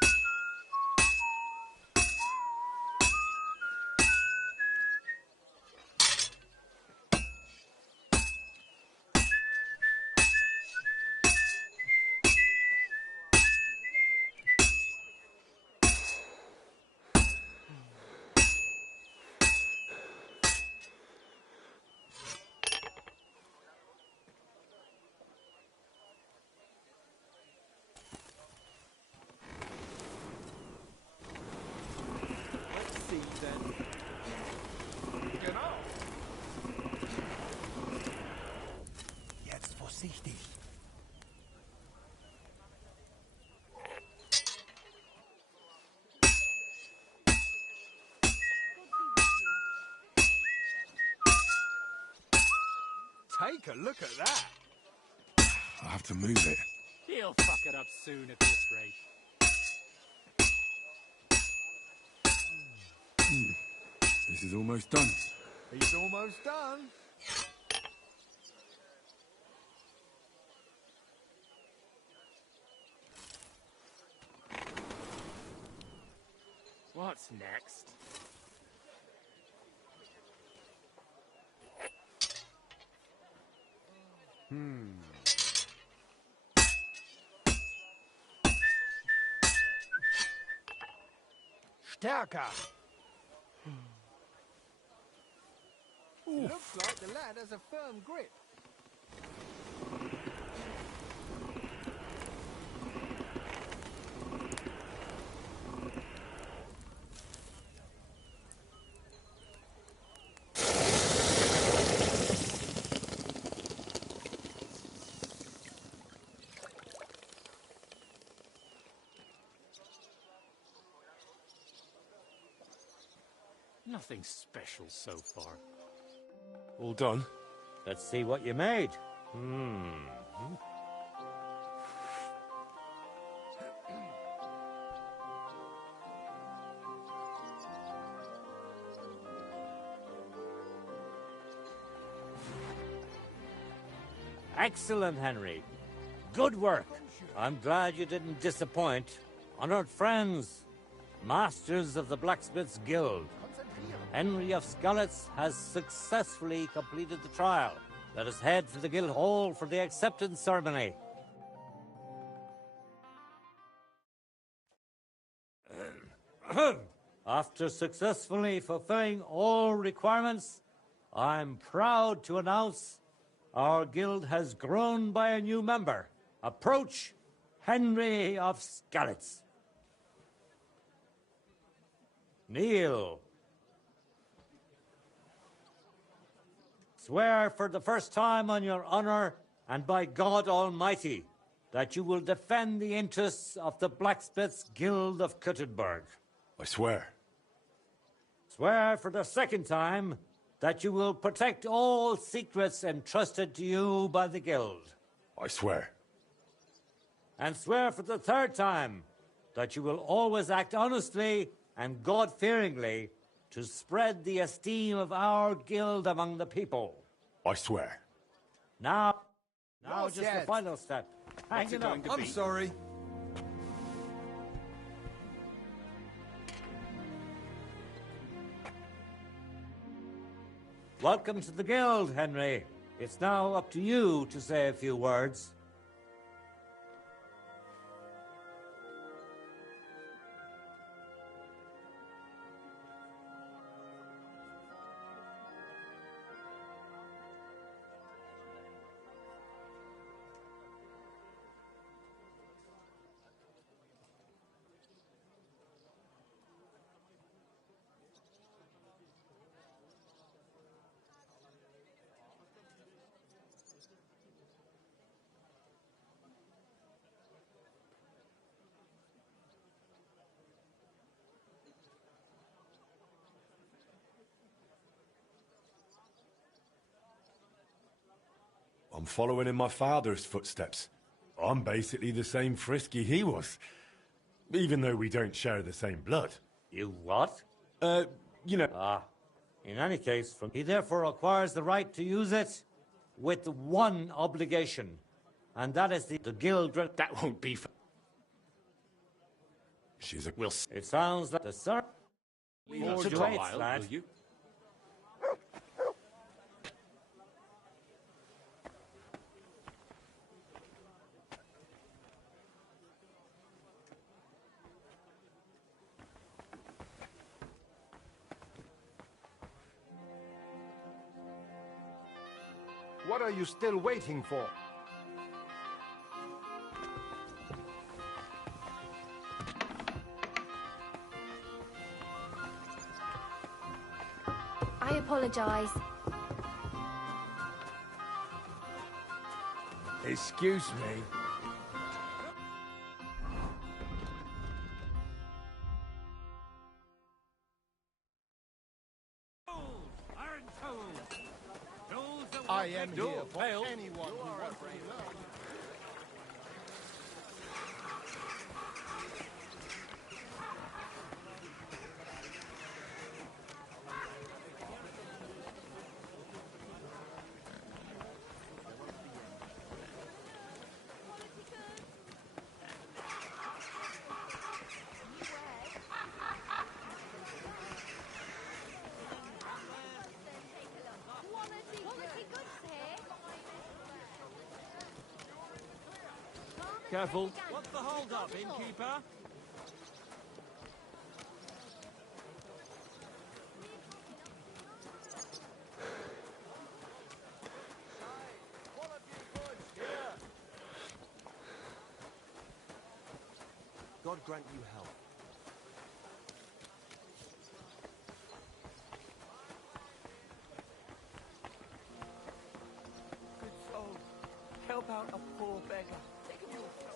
Jetzt vorsichtig. Take a look at that. I have to move it. He'll fuck it up soon at this rate. This is almost done. He's almost done. What's next? Stärker! Looks like the lad has a firm grip. Nothing special so far. All done? Let's see what you made. Excellent, Henry. Good work. I'm glad you didn't disappoint. Honored friends, masters of the Blacksmith's Guild, Henry of Skalitz has successfully completed the trial. Let us head for the guild hall for the acceptance ceremony. After successfully fulfilling all requirements, I'm proud to announce our guild has grown by a new member. Approach Henry of Skalitz. Kneel. Swear for the first time on your honor and by God Almighty that you will defend the interests of the Blacksmiths Guild of Kuttenberg. I swear. Swear for the second time that you will protect all secrets entrusted to you by the Guild. I swear. And swear for the third time that you will always act honestly and God-fearingly to spread the esteem of our guild among the people. I swear. Now Not just yet. the final step. Hang it up. I'm sorry. Welcome to the guild, Henry. It's now up to you to say a few words. I'm following in my father's footsteps. I'm basically the same Frisky he was. Even though we don't share the same blood. You what? You know... In any case, he therefore acquires the right to use it with one obligation, and that is the guild... That won't be for... She's a... We'll... It sounds like the sir... Leave us a waits, while, lad. will you? What are you still waiting for? I apologize. Excuse me. I am here for anyone who wants to learn. Careful. What's the hold up, innkeeper? God grant you health. Good soul, help out a poor beggar. Take him to a supper.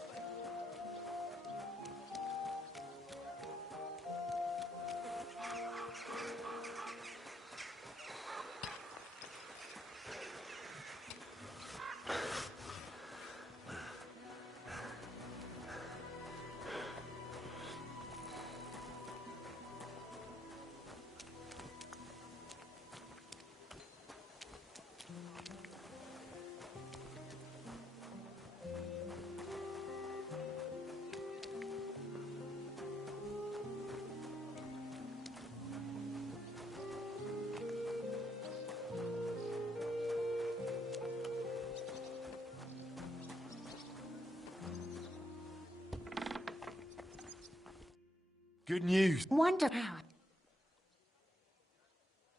Good news. Wonder how.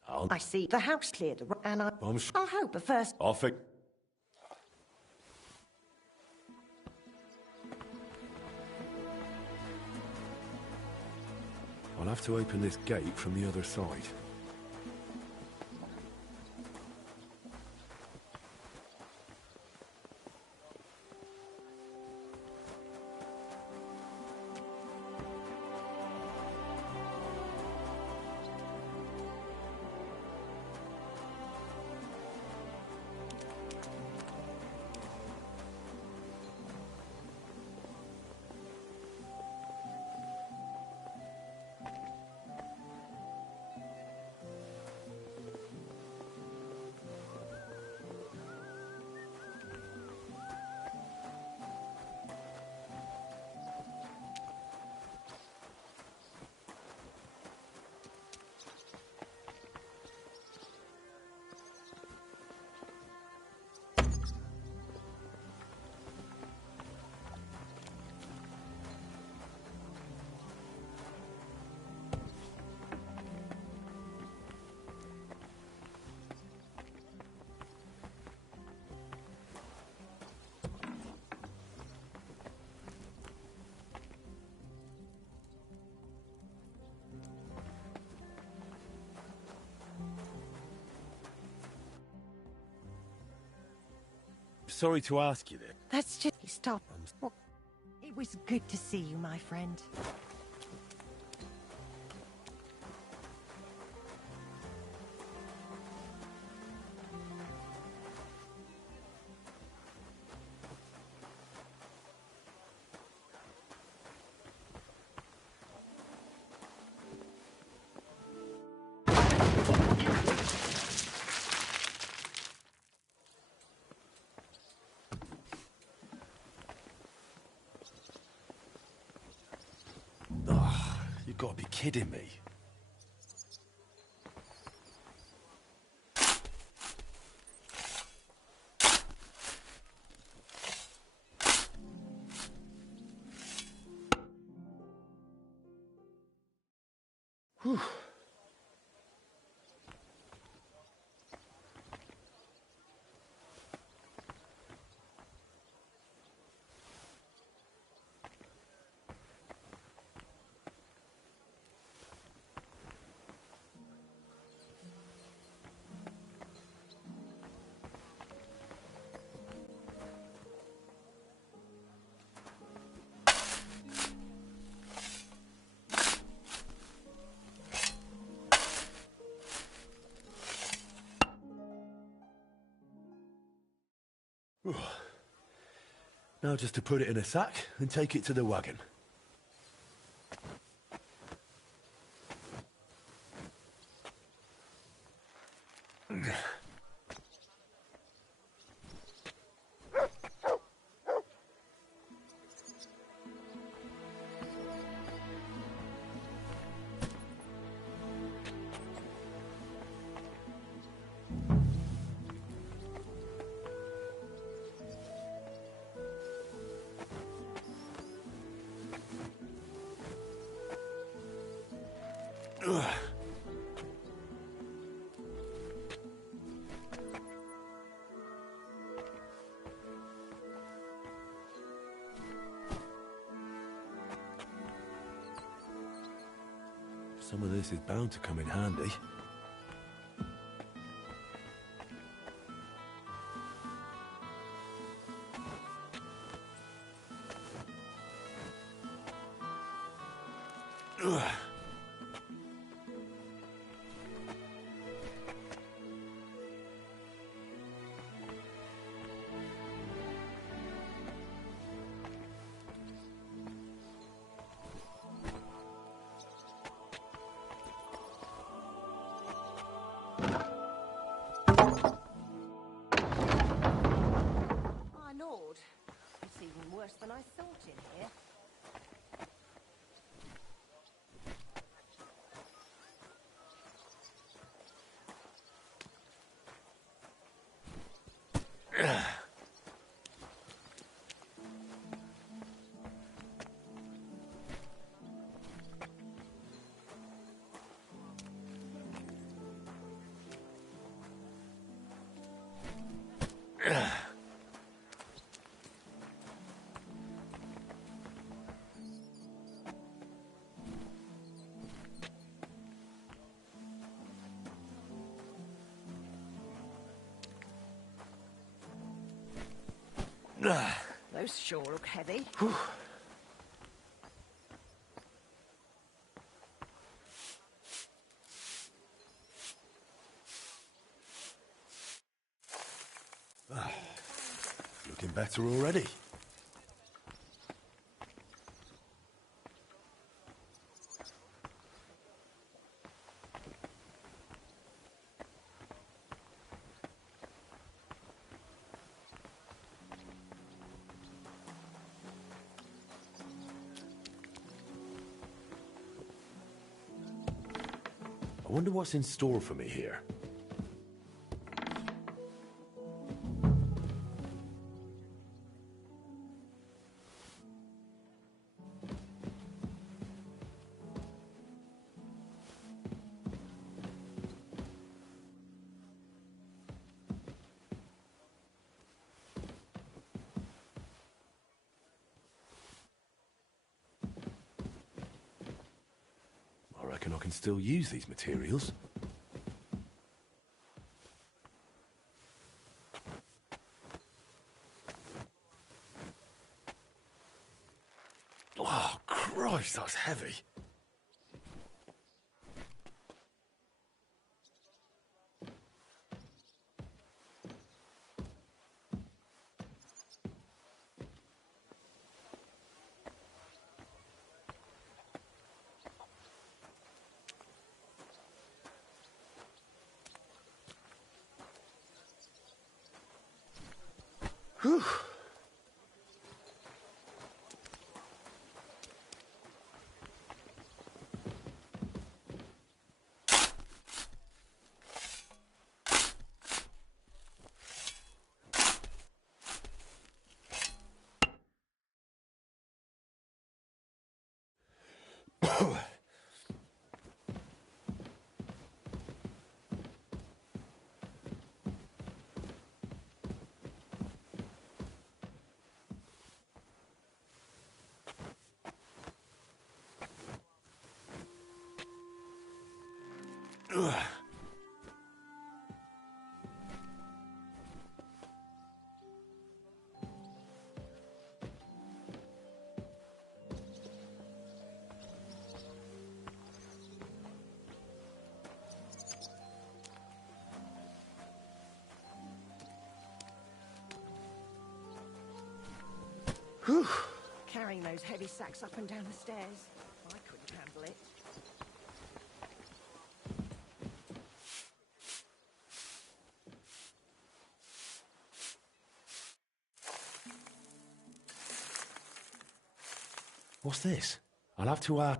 I'll... I see the house cleared, and I'll hope at first. Off it. I'll have to open this gate from the other side. Sorry to ask you this. That's just... Stop. Well, it was good to see you, my friend. You've got to be kidding me. Whew. Now just to put it in a sack and take it to the wagon. Some of this is bound to come in handy. Ugh. My lord, it's even worse than I thought in here. Those sure look heavy. Looking better already. I wonder what's in store for me here. I reckon I can still use these materials. Oh, Christ, that's heavy. Whew. Ugh. Whew. Carrying those heavy sacks up and down the stairs. I couldn't handle it. What's this? I'll have to,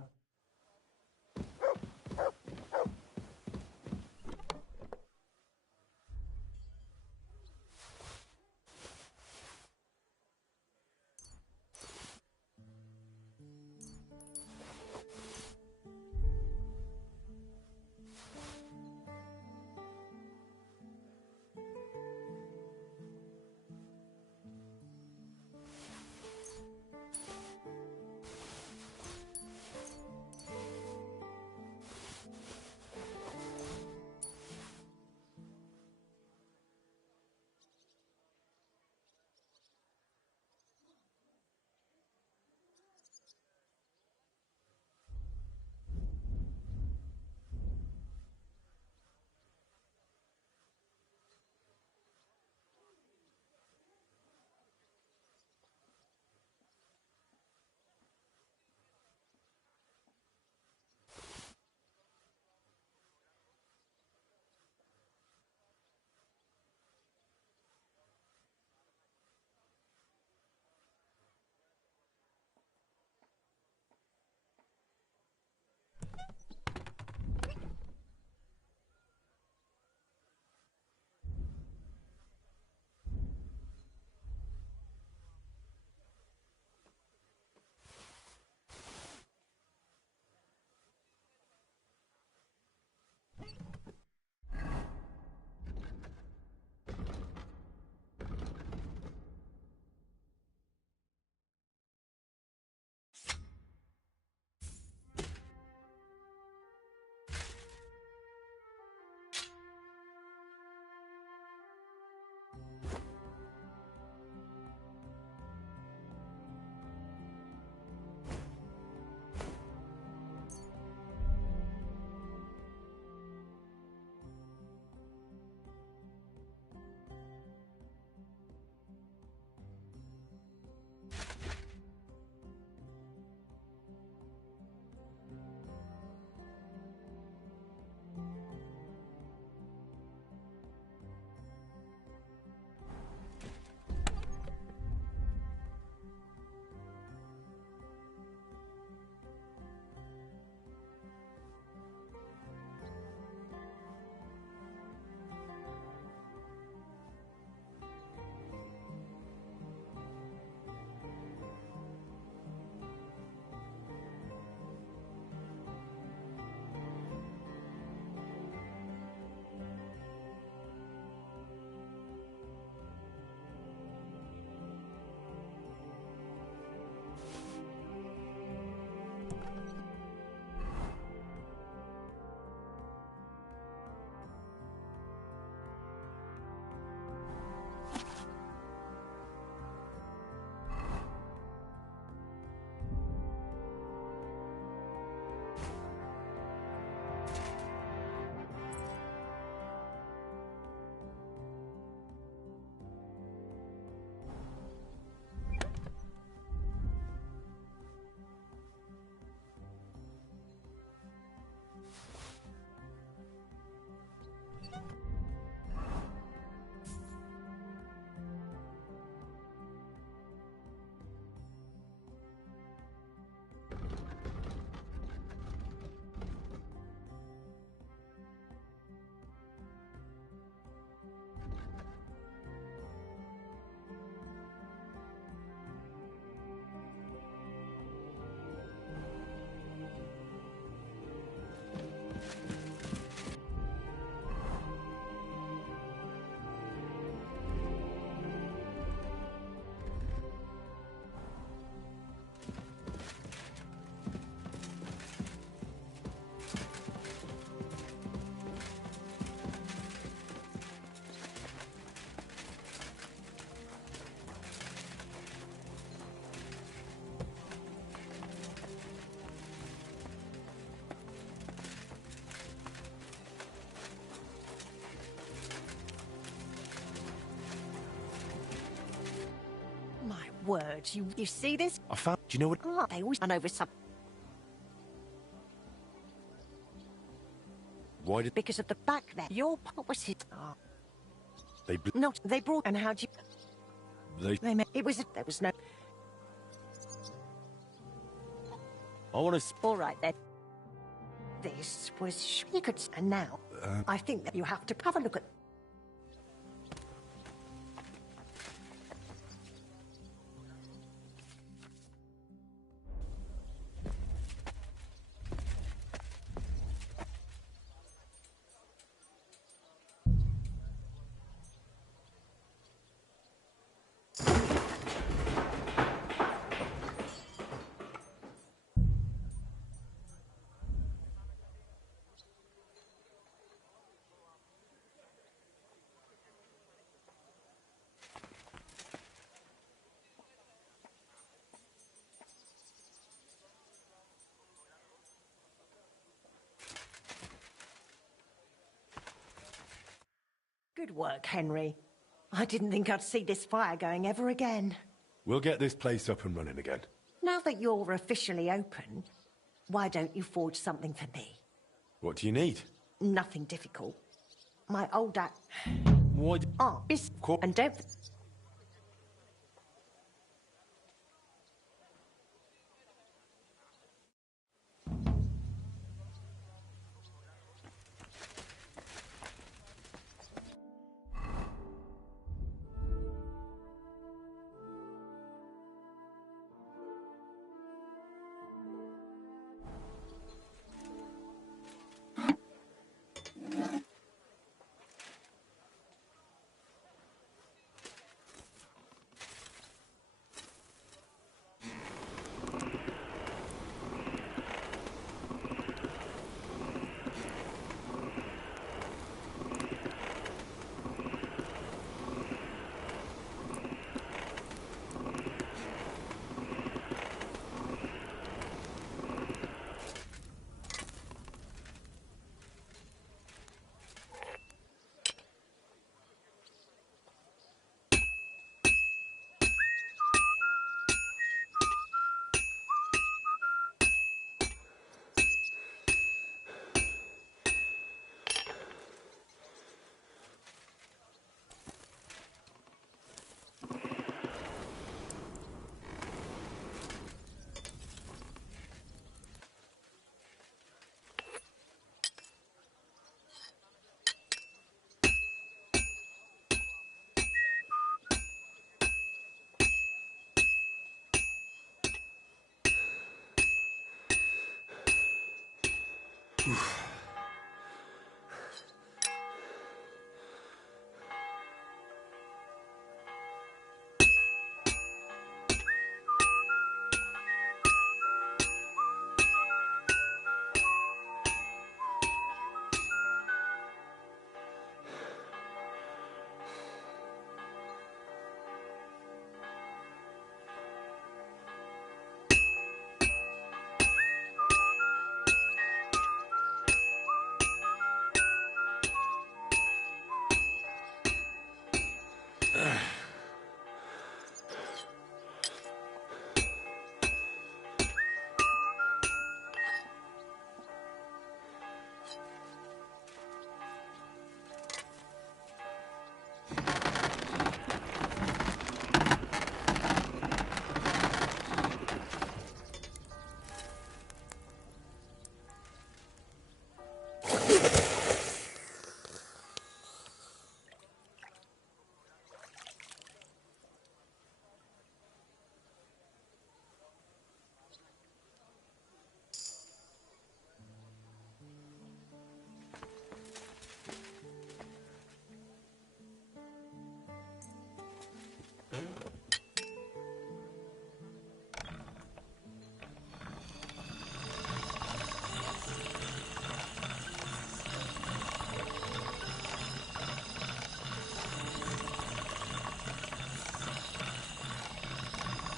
Word, you see this? I found... Do you know what... Oh, they always run over some... Why did... Because at the back there, your what was it? Oh. They... Not, they brought... And how'd you... They met... It was... There was no... I want to... All right, then. This was... You could... And now, I think that you have to have a look at... Good work, Henry. I didn't think I'd see this fire going ever again. We'll get this place up and running again. Now that you're officially open, why don't you forge something for me? What do you need? Nothing difficult. My old What? Oh, and don't...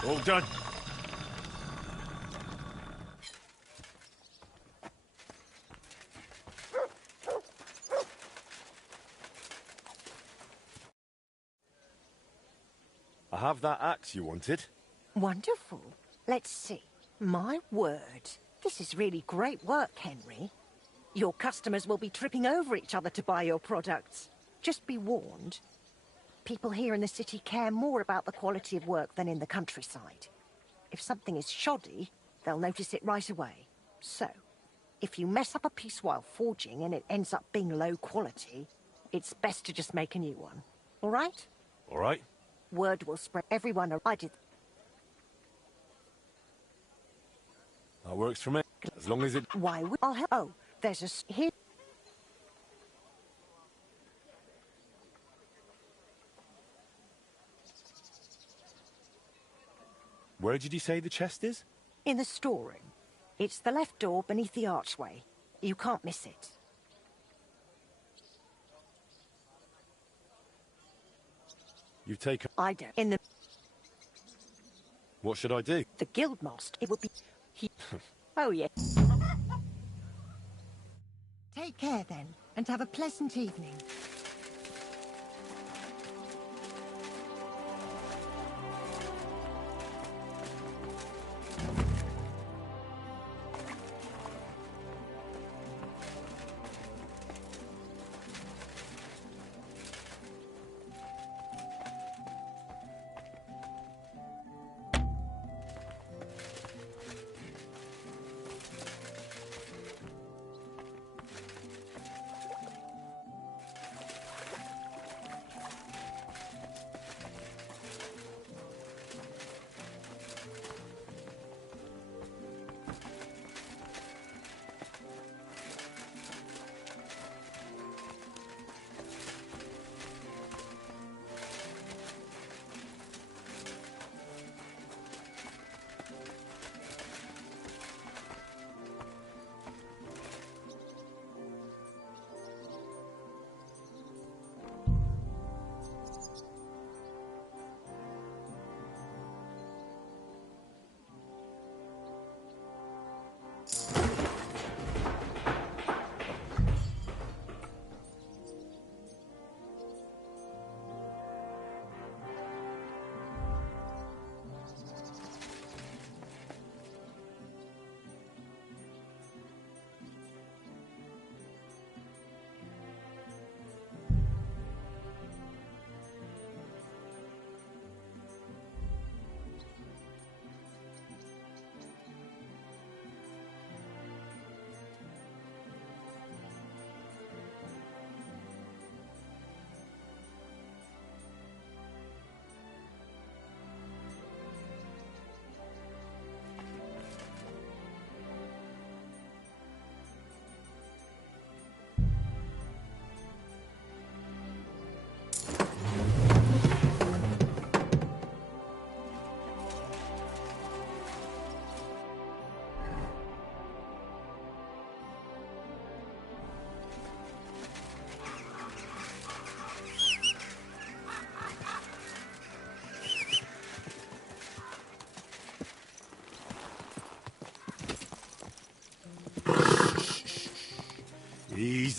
All done. I have that axe you wanted. Wonderful. Let's see. My word. This is really great work, Henry. Your customers will be tripping over each other to buy your products. Just be warned. People here in the city care more about the quality of work than in the countryside. If something is shoddy, they'll notice it right away. So, if you mess up a piece while forging and it ends up being low quality, it's best to just make a new one. All right? All right. Word will spread. Everyone I did. That works for me. As long as it... Why would... I'll help... Oh, there's a... Here... Where did you say the chest is? In the storeroom. It's the left door beneath the archway. You can't miss it. You've taken... I don't. In the... What should I do? The guildmaster. It would be... He... Oh, yeah. Take care, then, and have a pleasant evening.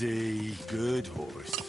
Easy, good horse.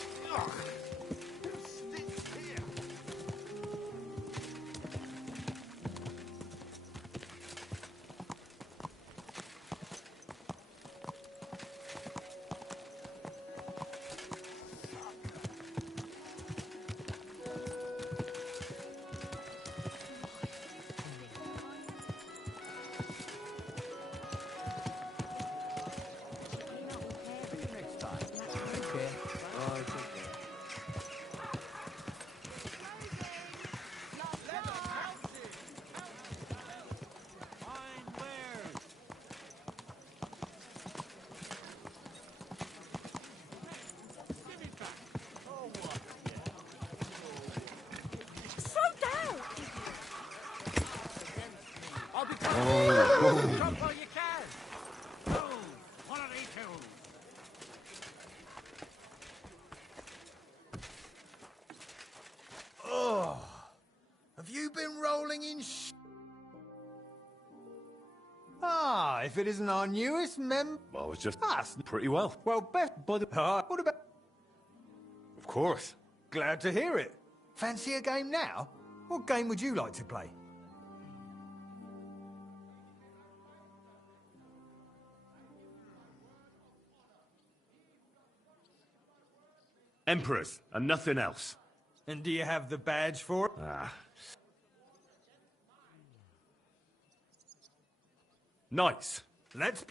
Jump while you can! Oh, one of these two! Oh, have you been rolling in Ah, if it isn't our newest member... I was just asked pretty well. Well, best by the... what about... Of course. Glad to hear it. Fancy a game now? What game would you like to play? Emperors, and nothing else. And do you have the badge for it? Ah. Nice. Let's...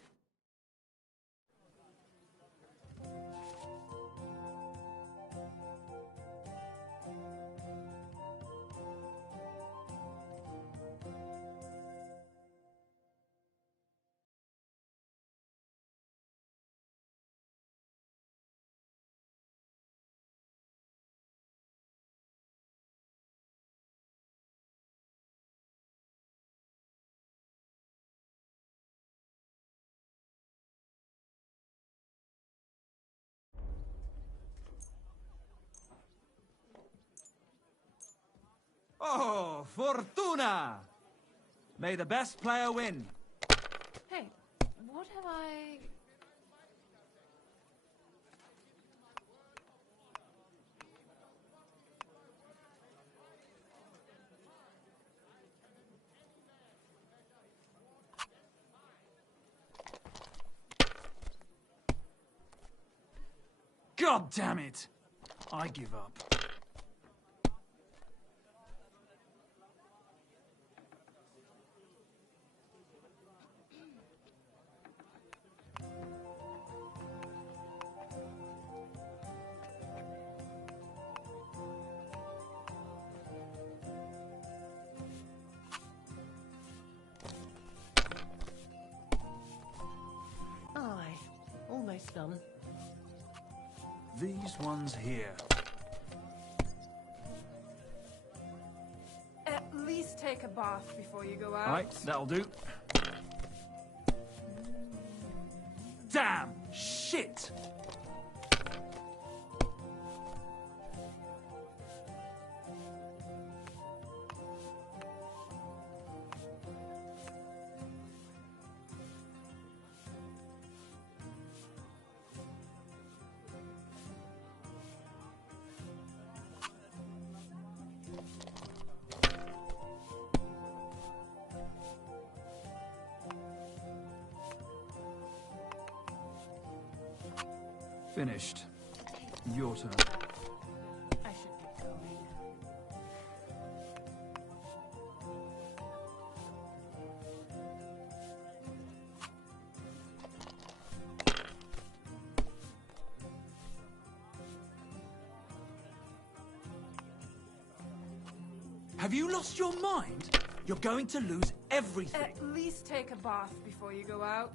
Oh, Fortuna! May the best player win. Hey, what have I... God damn it! I give up. Aye, almost done. These ones here. At least take a bath before you go out. Right, that'll do. Damn! Shit! Finished. Your turn. I should get going. Have you lost your mind? You're going to lose everything. At least take a bath before you go out.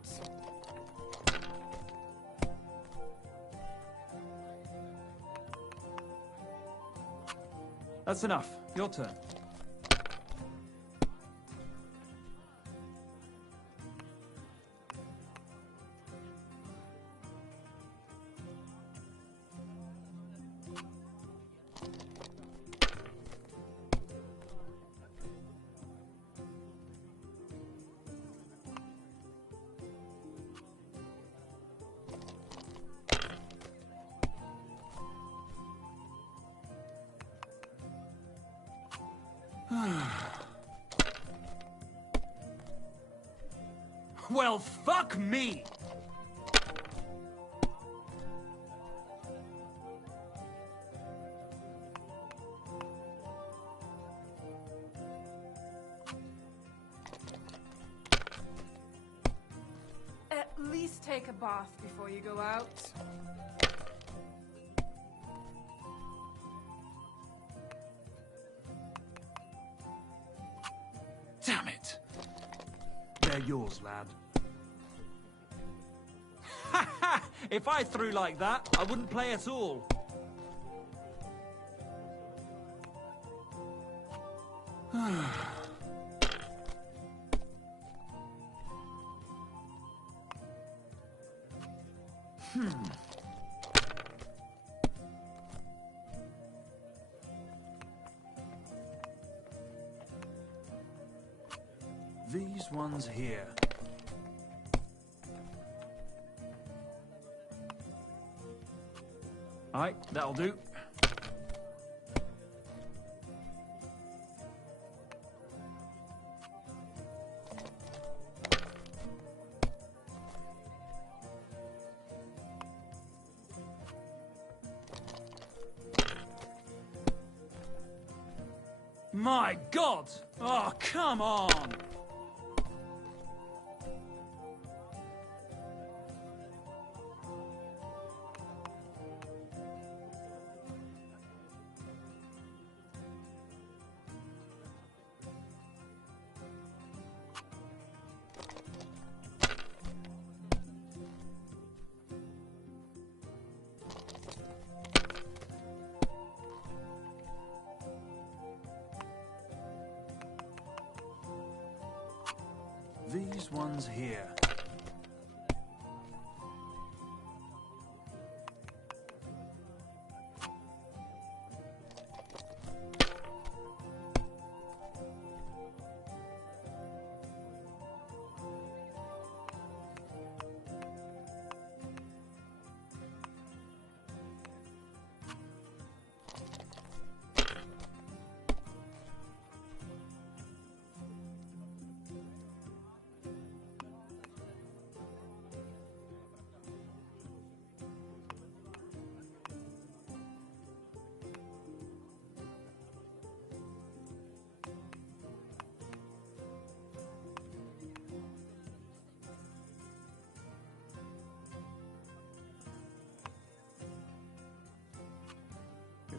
That's enough. Your turn. Well, fuck me! At least take a bath before you go out. Damn it! They're yours, lad. Ha ha! If I threw like that, I wouldn't play at all. These ones here. Aye, that'll do. My God! Oh, come on! These ones here.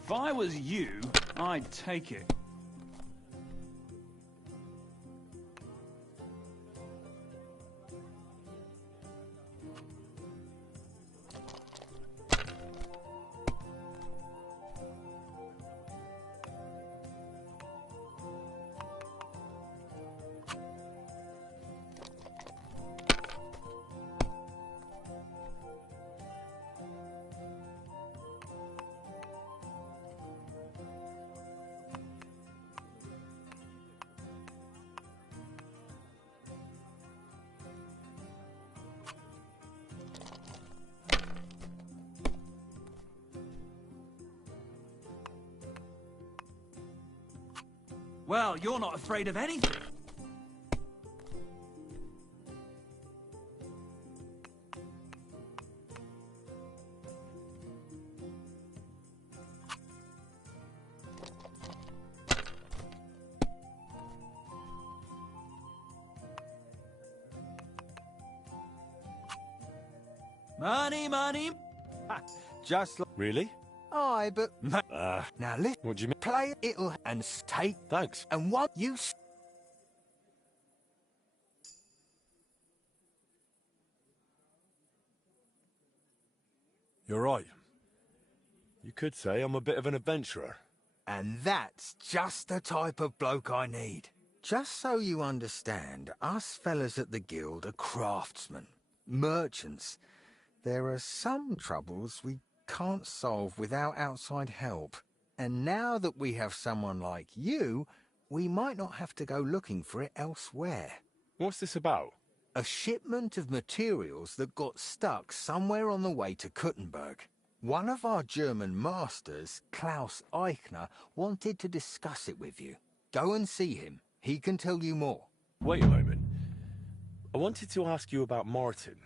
If I was you, I'd take it. Well, you're not afraid of anything. Money, money. Just like... Really? Aye, but... Now listen. What do you mean? Play it'll and take... Thanks. And what you... You're right. You could say I'm a bit of an adventurer. And that's just the type of bloke I need. Just so you understand, us fellas at the Guild are craftsmen, merchants. There are some troubles we can't solve without outside help. And now that we have someone like you, we might not have to go looking for it elsewhere. What's this about? A shipment of materials that got stuck somewhere on the way to Kuttenberg. One of our German masters, Klaus Eichner, wanted to discuss it with you. Go and see him. He can tell you more. Wait a moment. I wanted to ask you about Martin.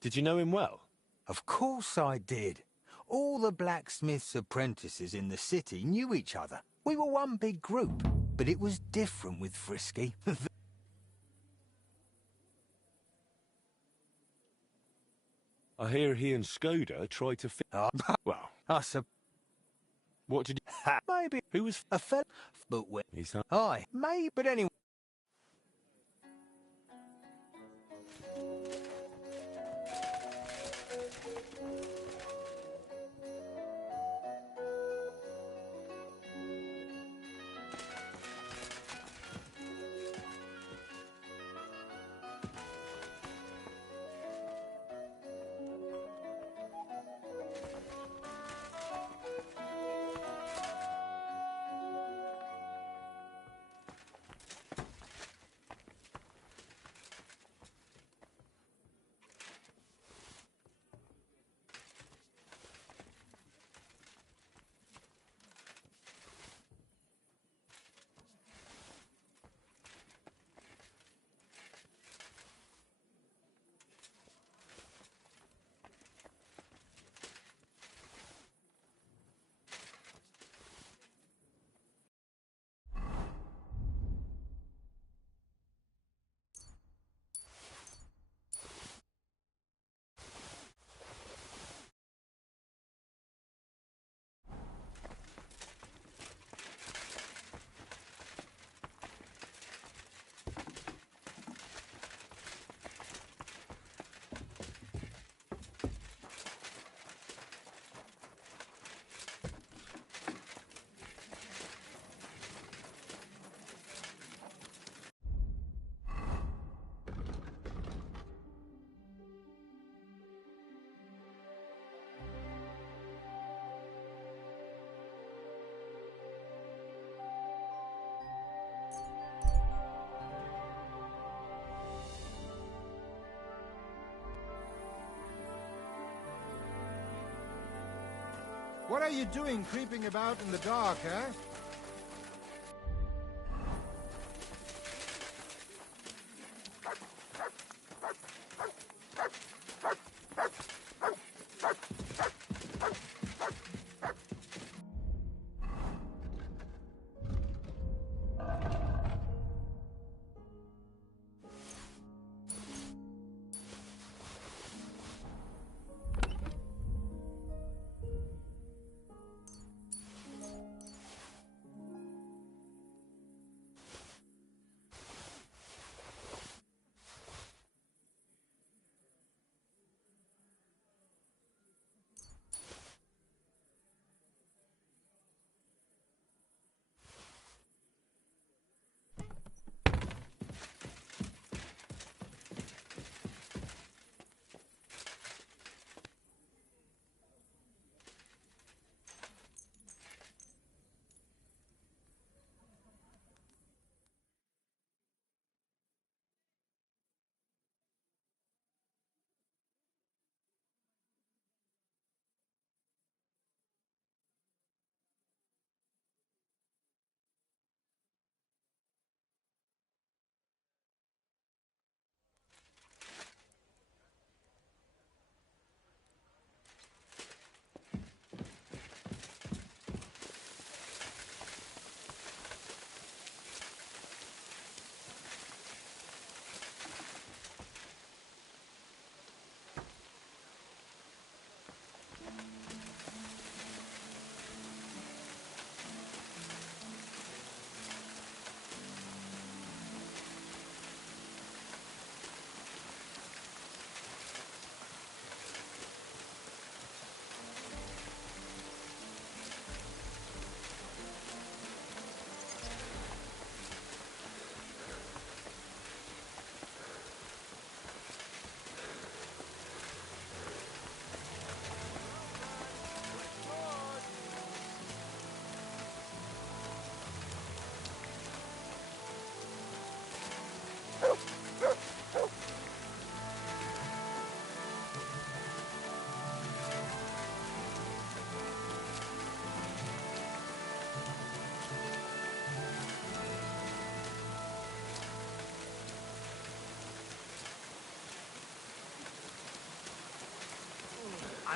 Did you know him well? Of course I did. All the blacksmith's apprentices in the city knew each other. We were one big group, but it was different with Frisky. I hear he and Skoda tried to well, what did you... Maybe. Who was... A fella... But when... He's not... Aye, maybe, but anyway... What are you doing creeping about in the dark, eh?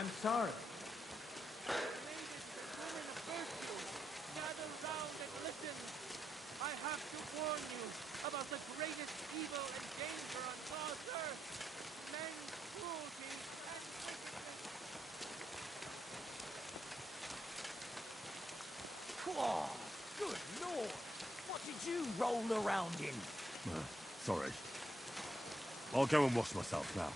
I'm sorry. Gather round and listen. I have to warn you about the greatest evil and danger on God's earth. Men's cruelty and wickedness. Oh, good lord! What did you roll around in? Sorry. I'll go and wash myself now.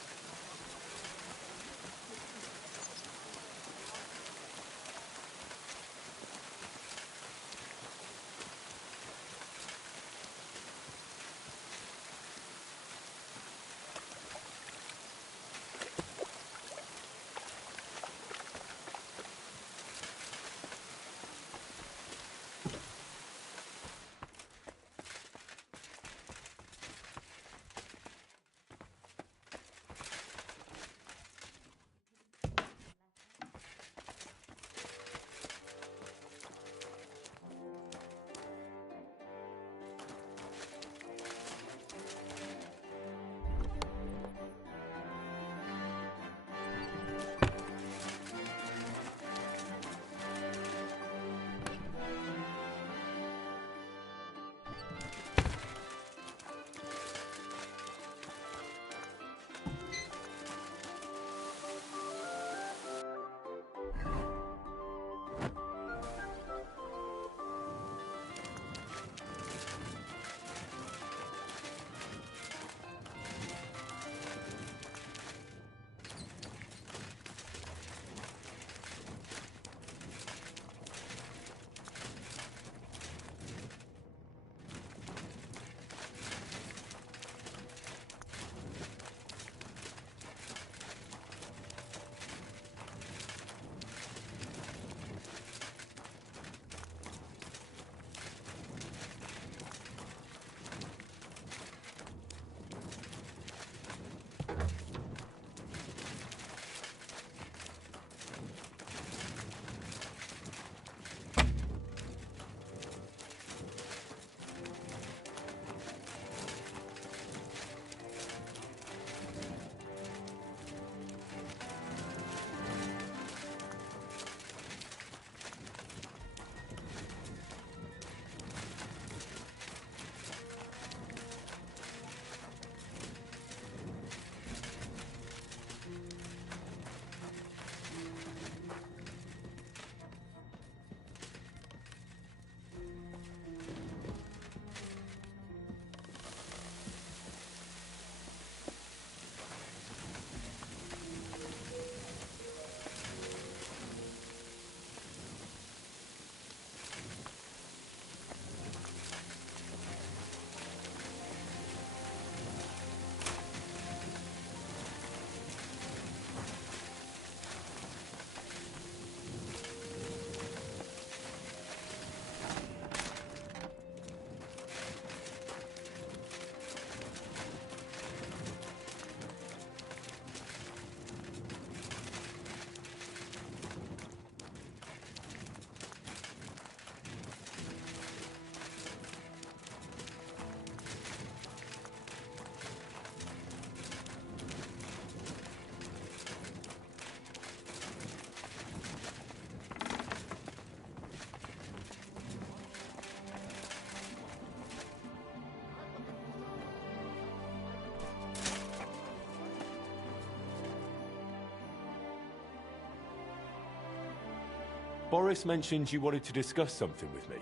Boris mentioned you wanted to discuss something with me.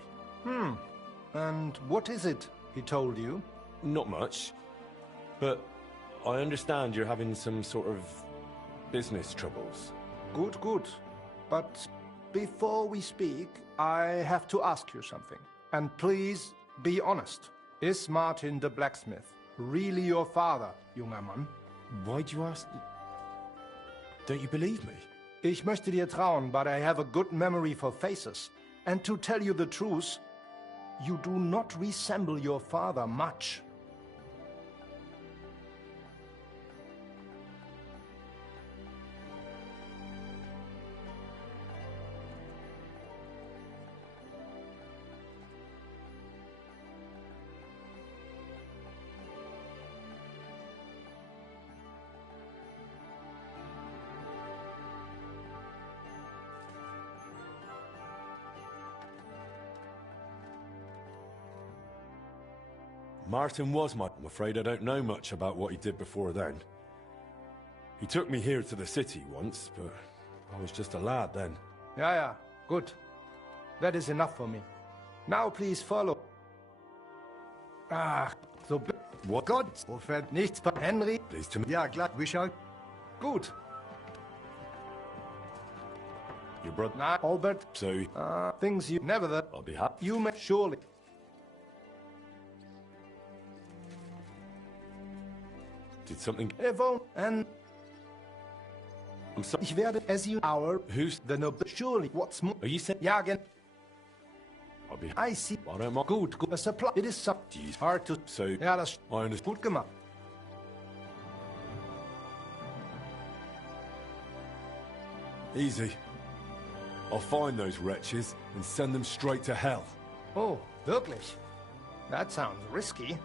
And what is it he told you? Not much. But I understand you're having some sort of business troubles. Good, good. But before we speak, I have to ask you something. And please be honest. Is Martin the blacksmith really your father, junger Mann? Why'd you ask? Don't you believe me? Ich möchte dir trauen, but I have a good memory for faces. And to tell you the truth, you do not resemble your father much. Martin was my... I'm afraid I don't know much about what he did before then. He took me here to the city once, but I was just a lad then. Yeah, good. That is enough for me. Now please follow. So... What? Gott, wofür nichts bei Henry? Please to me. Ja, glatt, wie schaut? Gut. Your brother? Nah, Albert. So... things you never that. I'll be happy. You may surely. Did something... Evo, and... I'm sorry. Ich werde as you our... Who's... The noble... Surely, what's more... Are you saying... Jagen. I'll be... I see. I don't mind. Good. A supply. It is so... Jeez. Hard to... So... Ja, das... I understand. Gut gemacht. Easy. I'll find those wretches and send them straight to hell. Oh, wirklich? That sounds risky.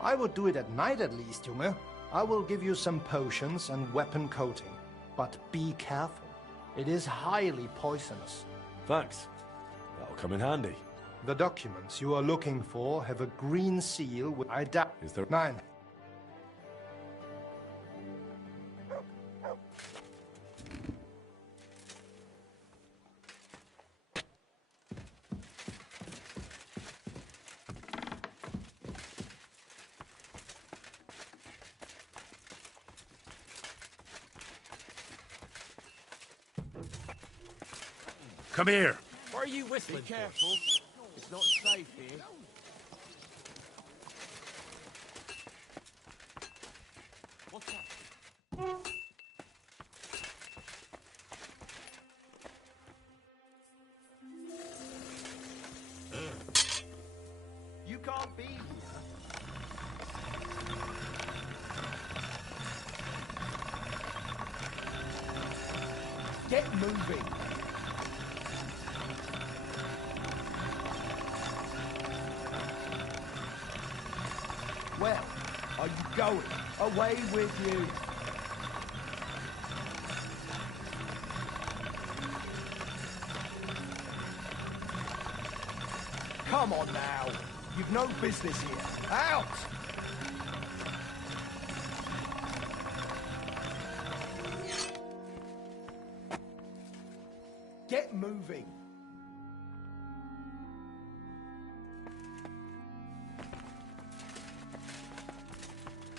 I would do it at night at least, Junge. I will give you some potions and weapon coating. But be careful. It is highly poisonous. Thanks. That'll come in handy. The documents you are looking for have a green seal with... I doubt... Is there... Nein. Come here. What are you whistling Be careful. It's not safe here. What's that? You can't be here. Get moving. Where are you going? Away with you. Come on now. You've no business here. Out! Get moving.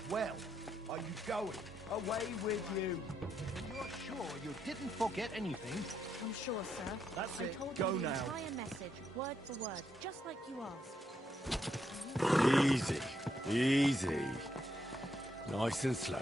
Where are you going? Away with you. You're sure you didn't forget anything? I'm sure, sir. That's I it. told Go you the now. entire message, word for word, just like you asked. Easy. Easy. Nice and slow.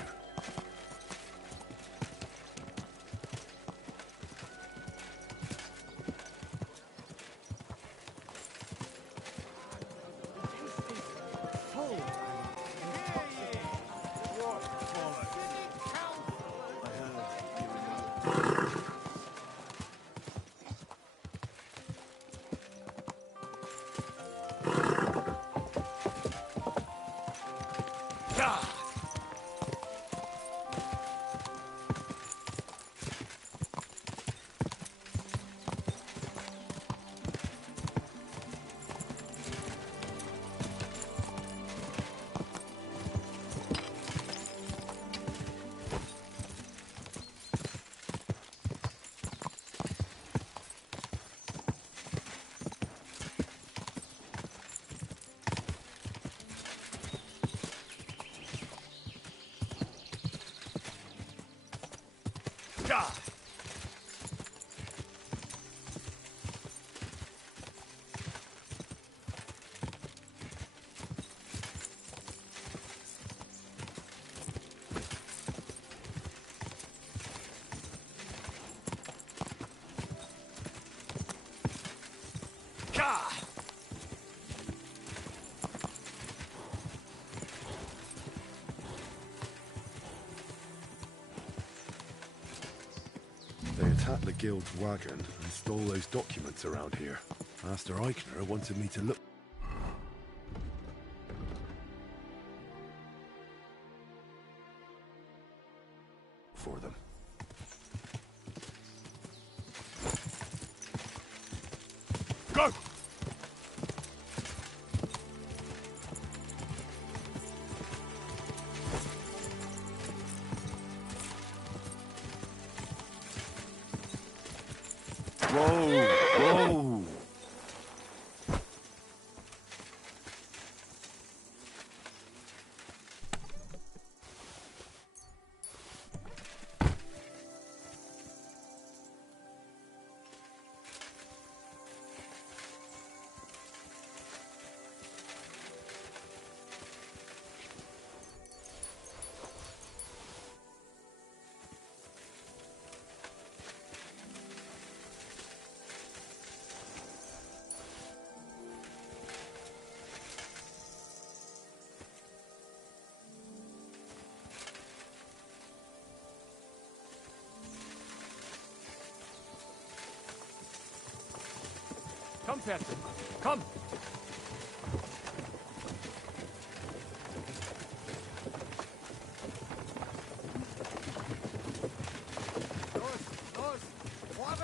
They attacked the guild's wagon and stole those documents around here. Master Eichner wanted me to look for them. Go! Captain. Come! Los, forward!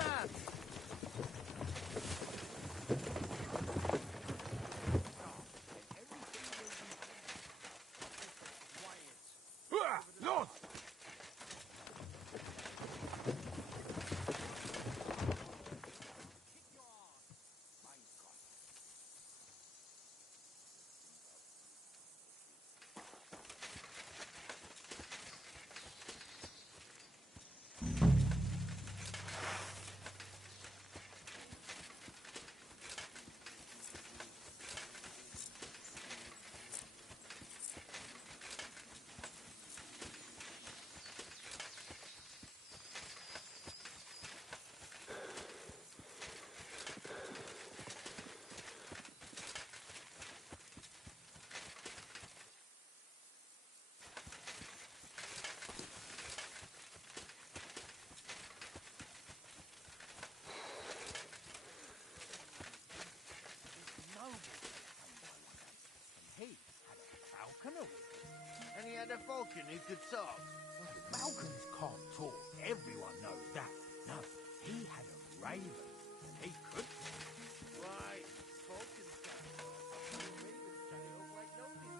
Los! He had a falconer with him. And he had a falcon who could talk. Falcons can't talk. Everyone knows that. No, he had a raven. And he could talk. Why, falcons can't talk. Ravens carry off like nothing.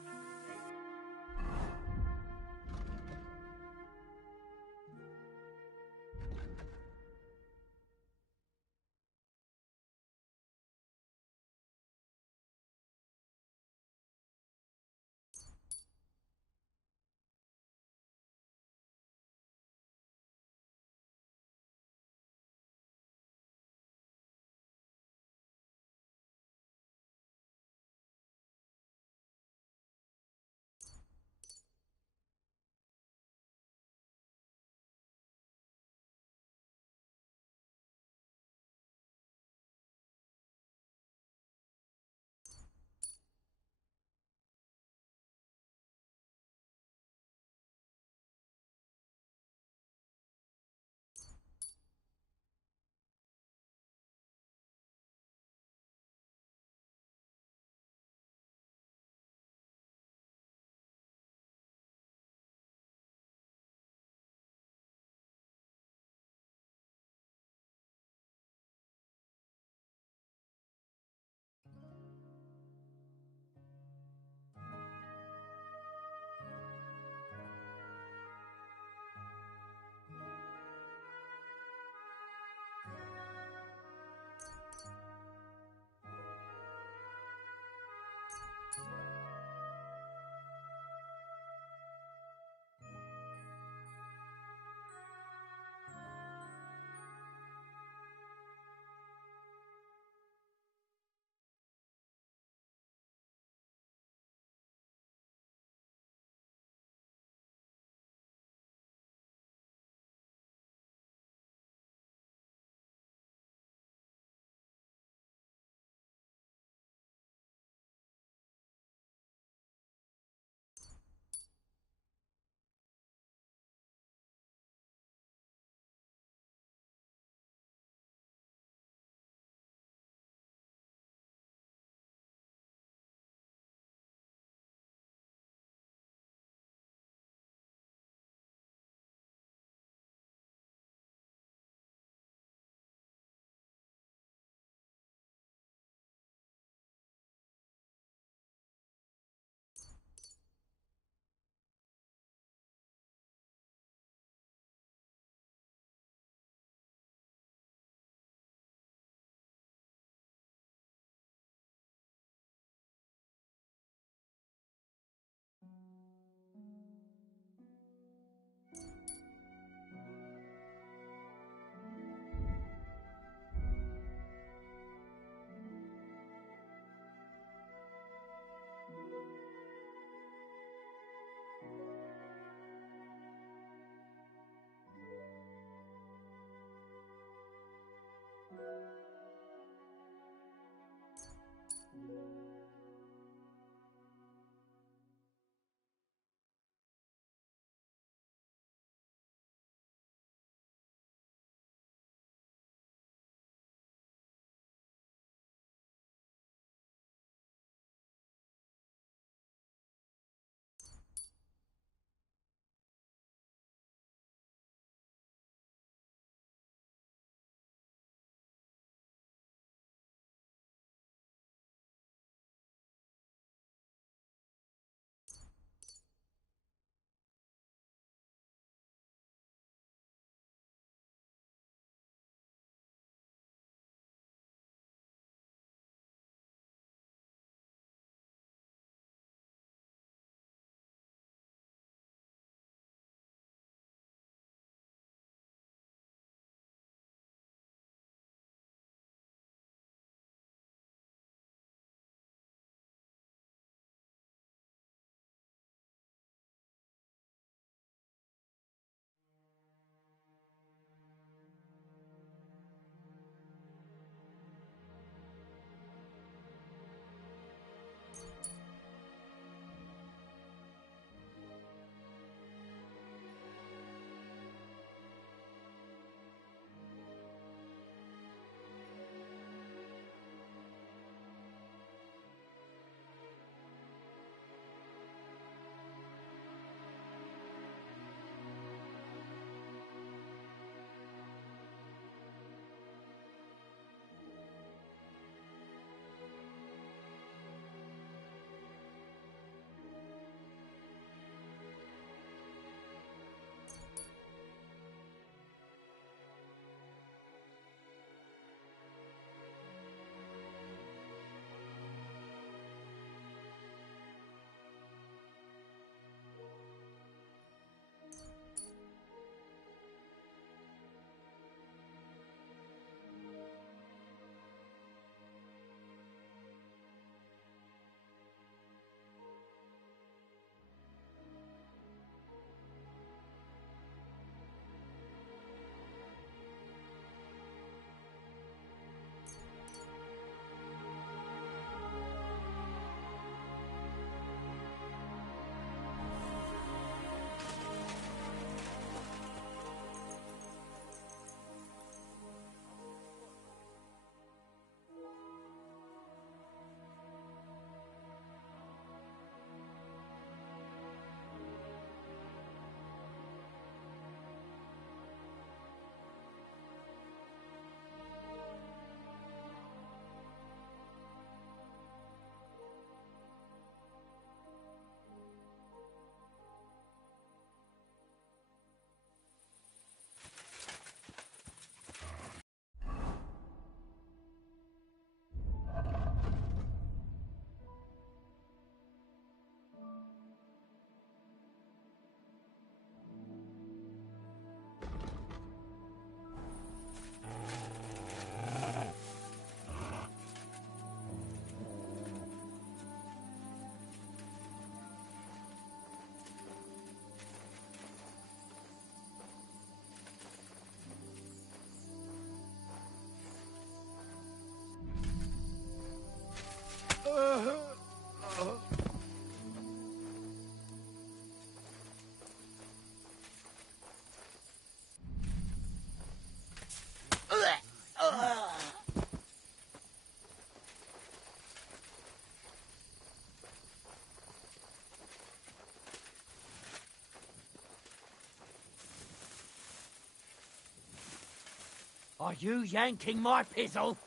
Are you yanking my pizzle?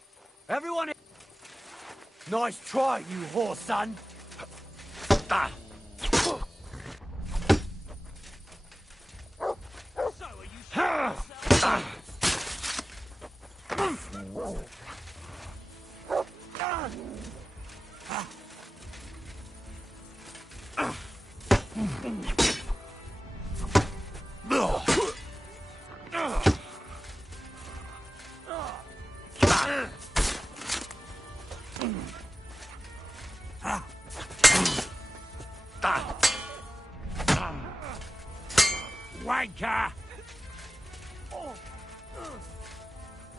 Everyone... Nice try, you whore son. Ah. So are you sure yourself? Wanker!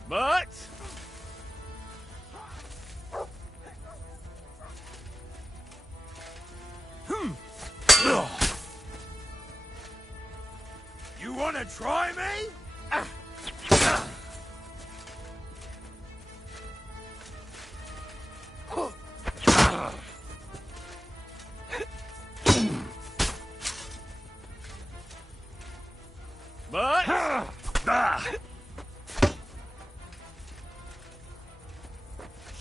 But... You wanna try me? But...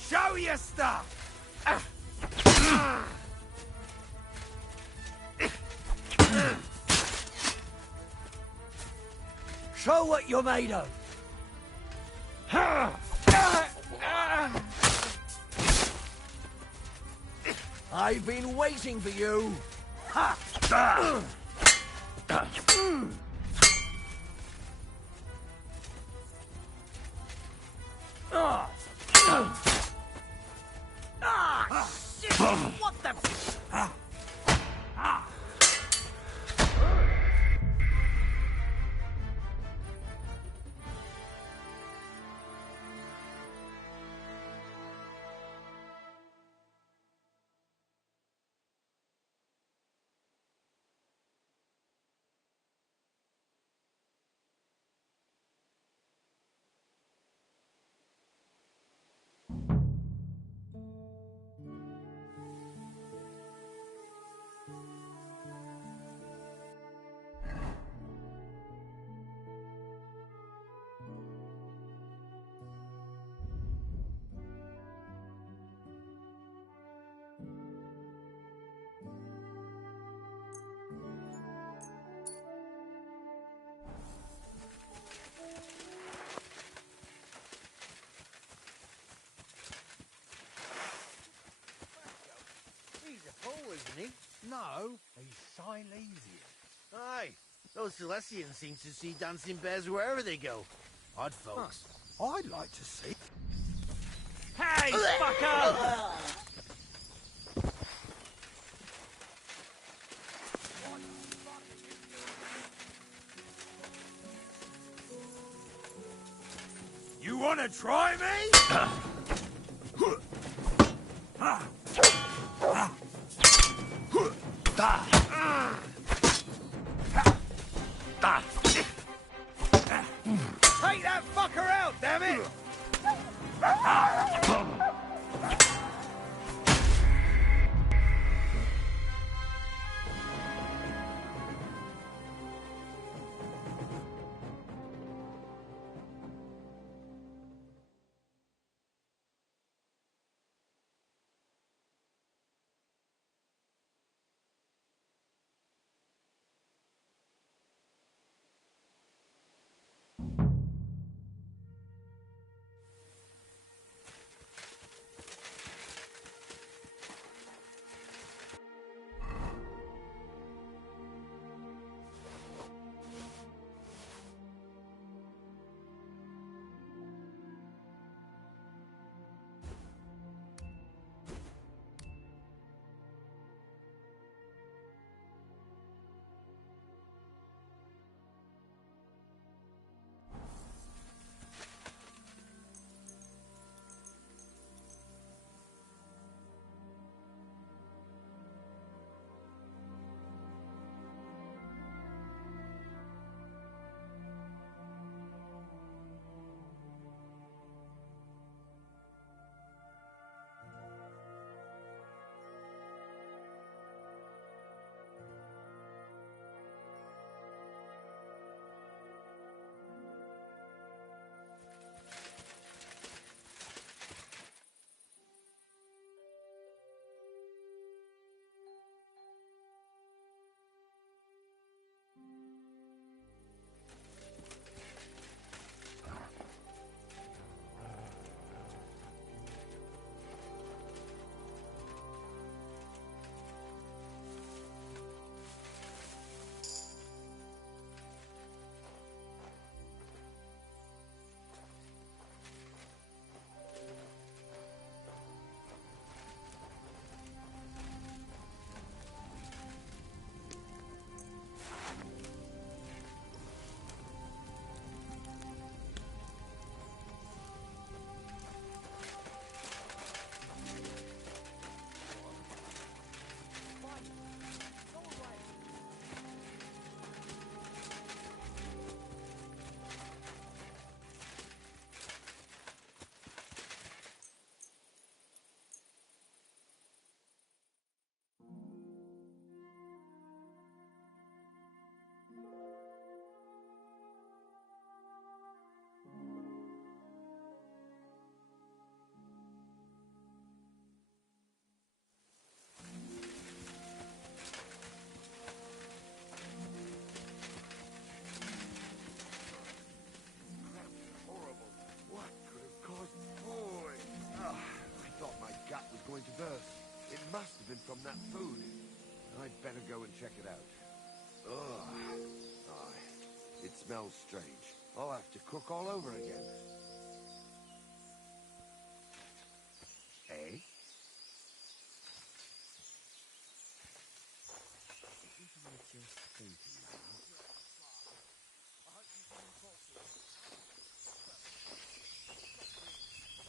Show your stuff! Show what you're made of. I've been waiting for you. Ha! Shit! What the... He's a fool, isn't he? No, he's Silesian. Aye, those Celestians seem to see dancing bears wherever they go. Odd folks. I'd like to see. Hey, fucker! You wanna try me? Take that fucker out, damn it! that food. I'd better go and check it out. Ugh. It smells strange. I'll have to cook all over again. Eh?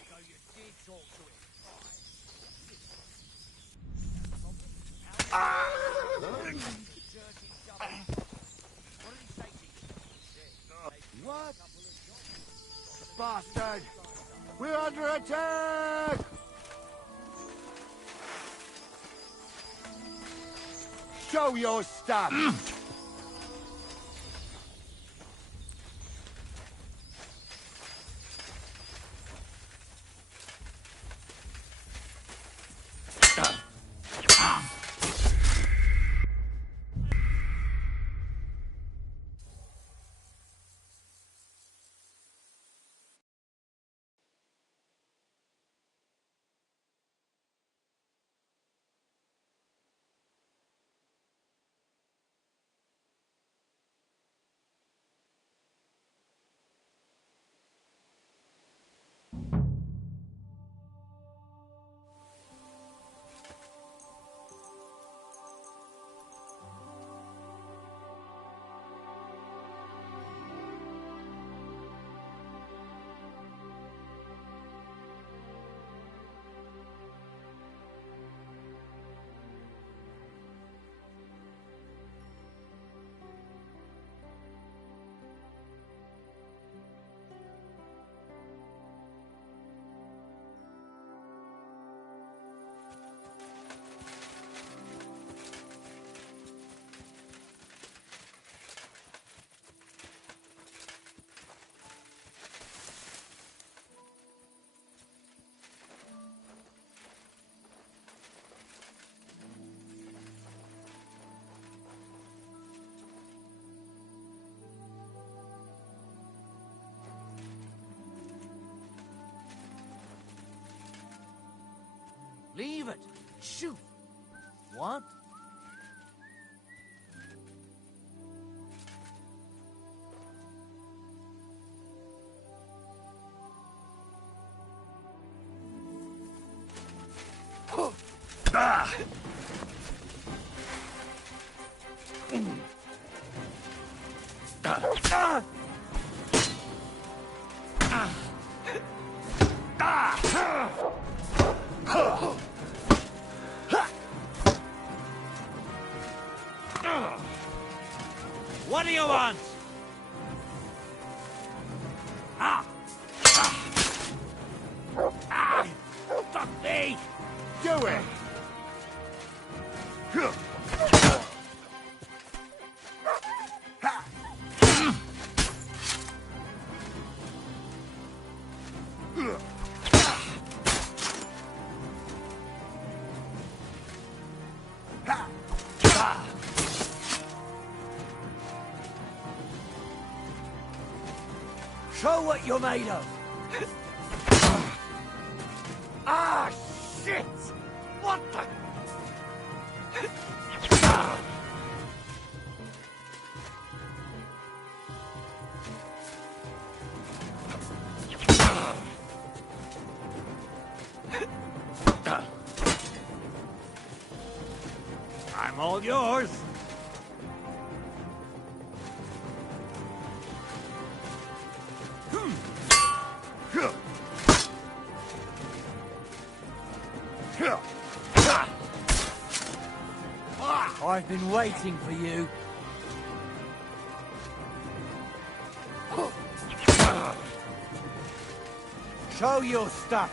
So you did talk to him. What? Bastard! We're under attack! Show your stuff! Leave it. Shoot. What? Ah! What do you want? Ah! Ah! Fuck me! Do it! Show what you're made of! Ah, shit! What the... I'm all yours! I've been waiting for you. Show your stuff.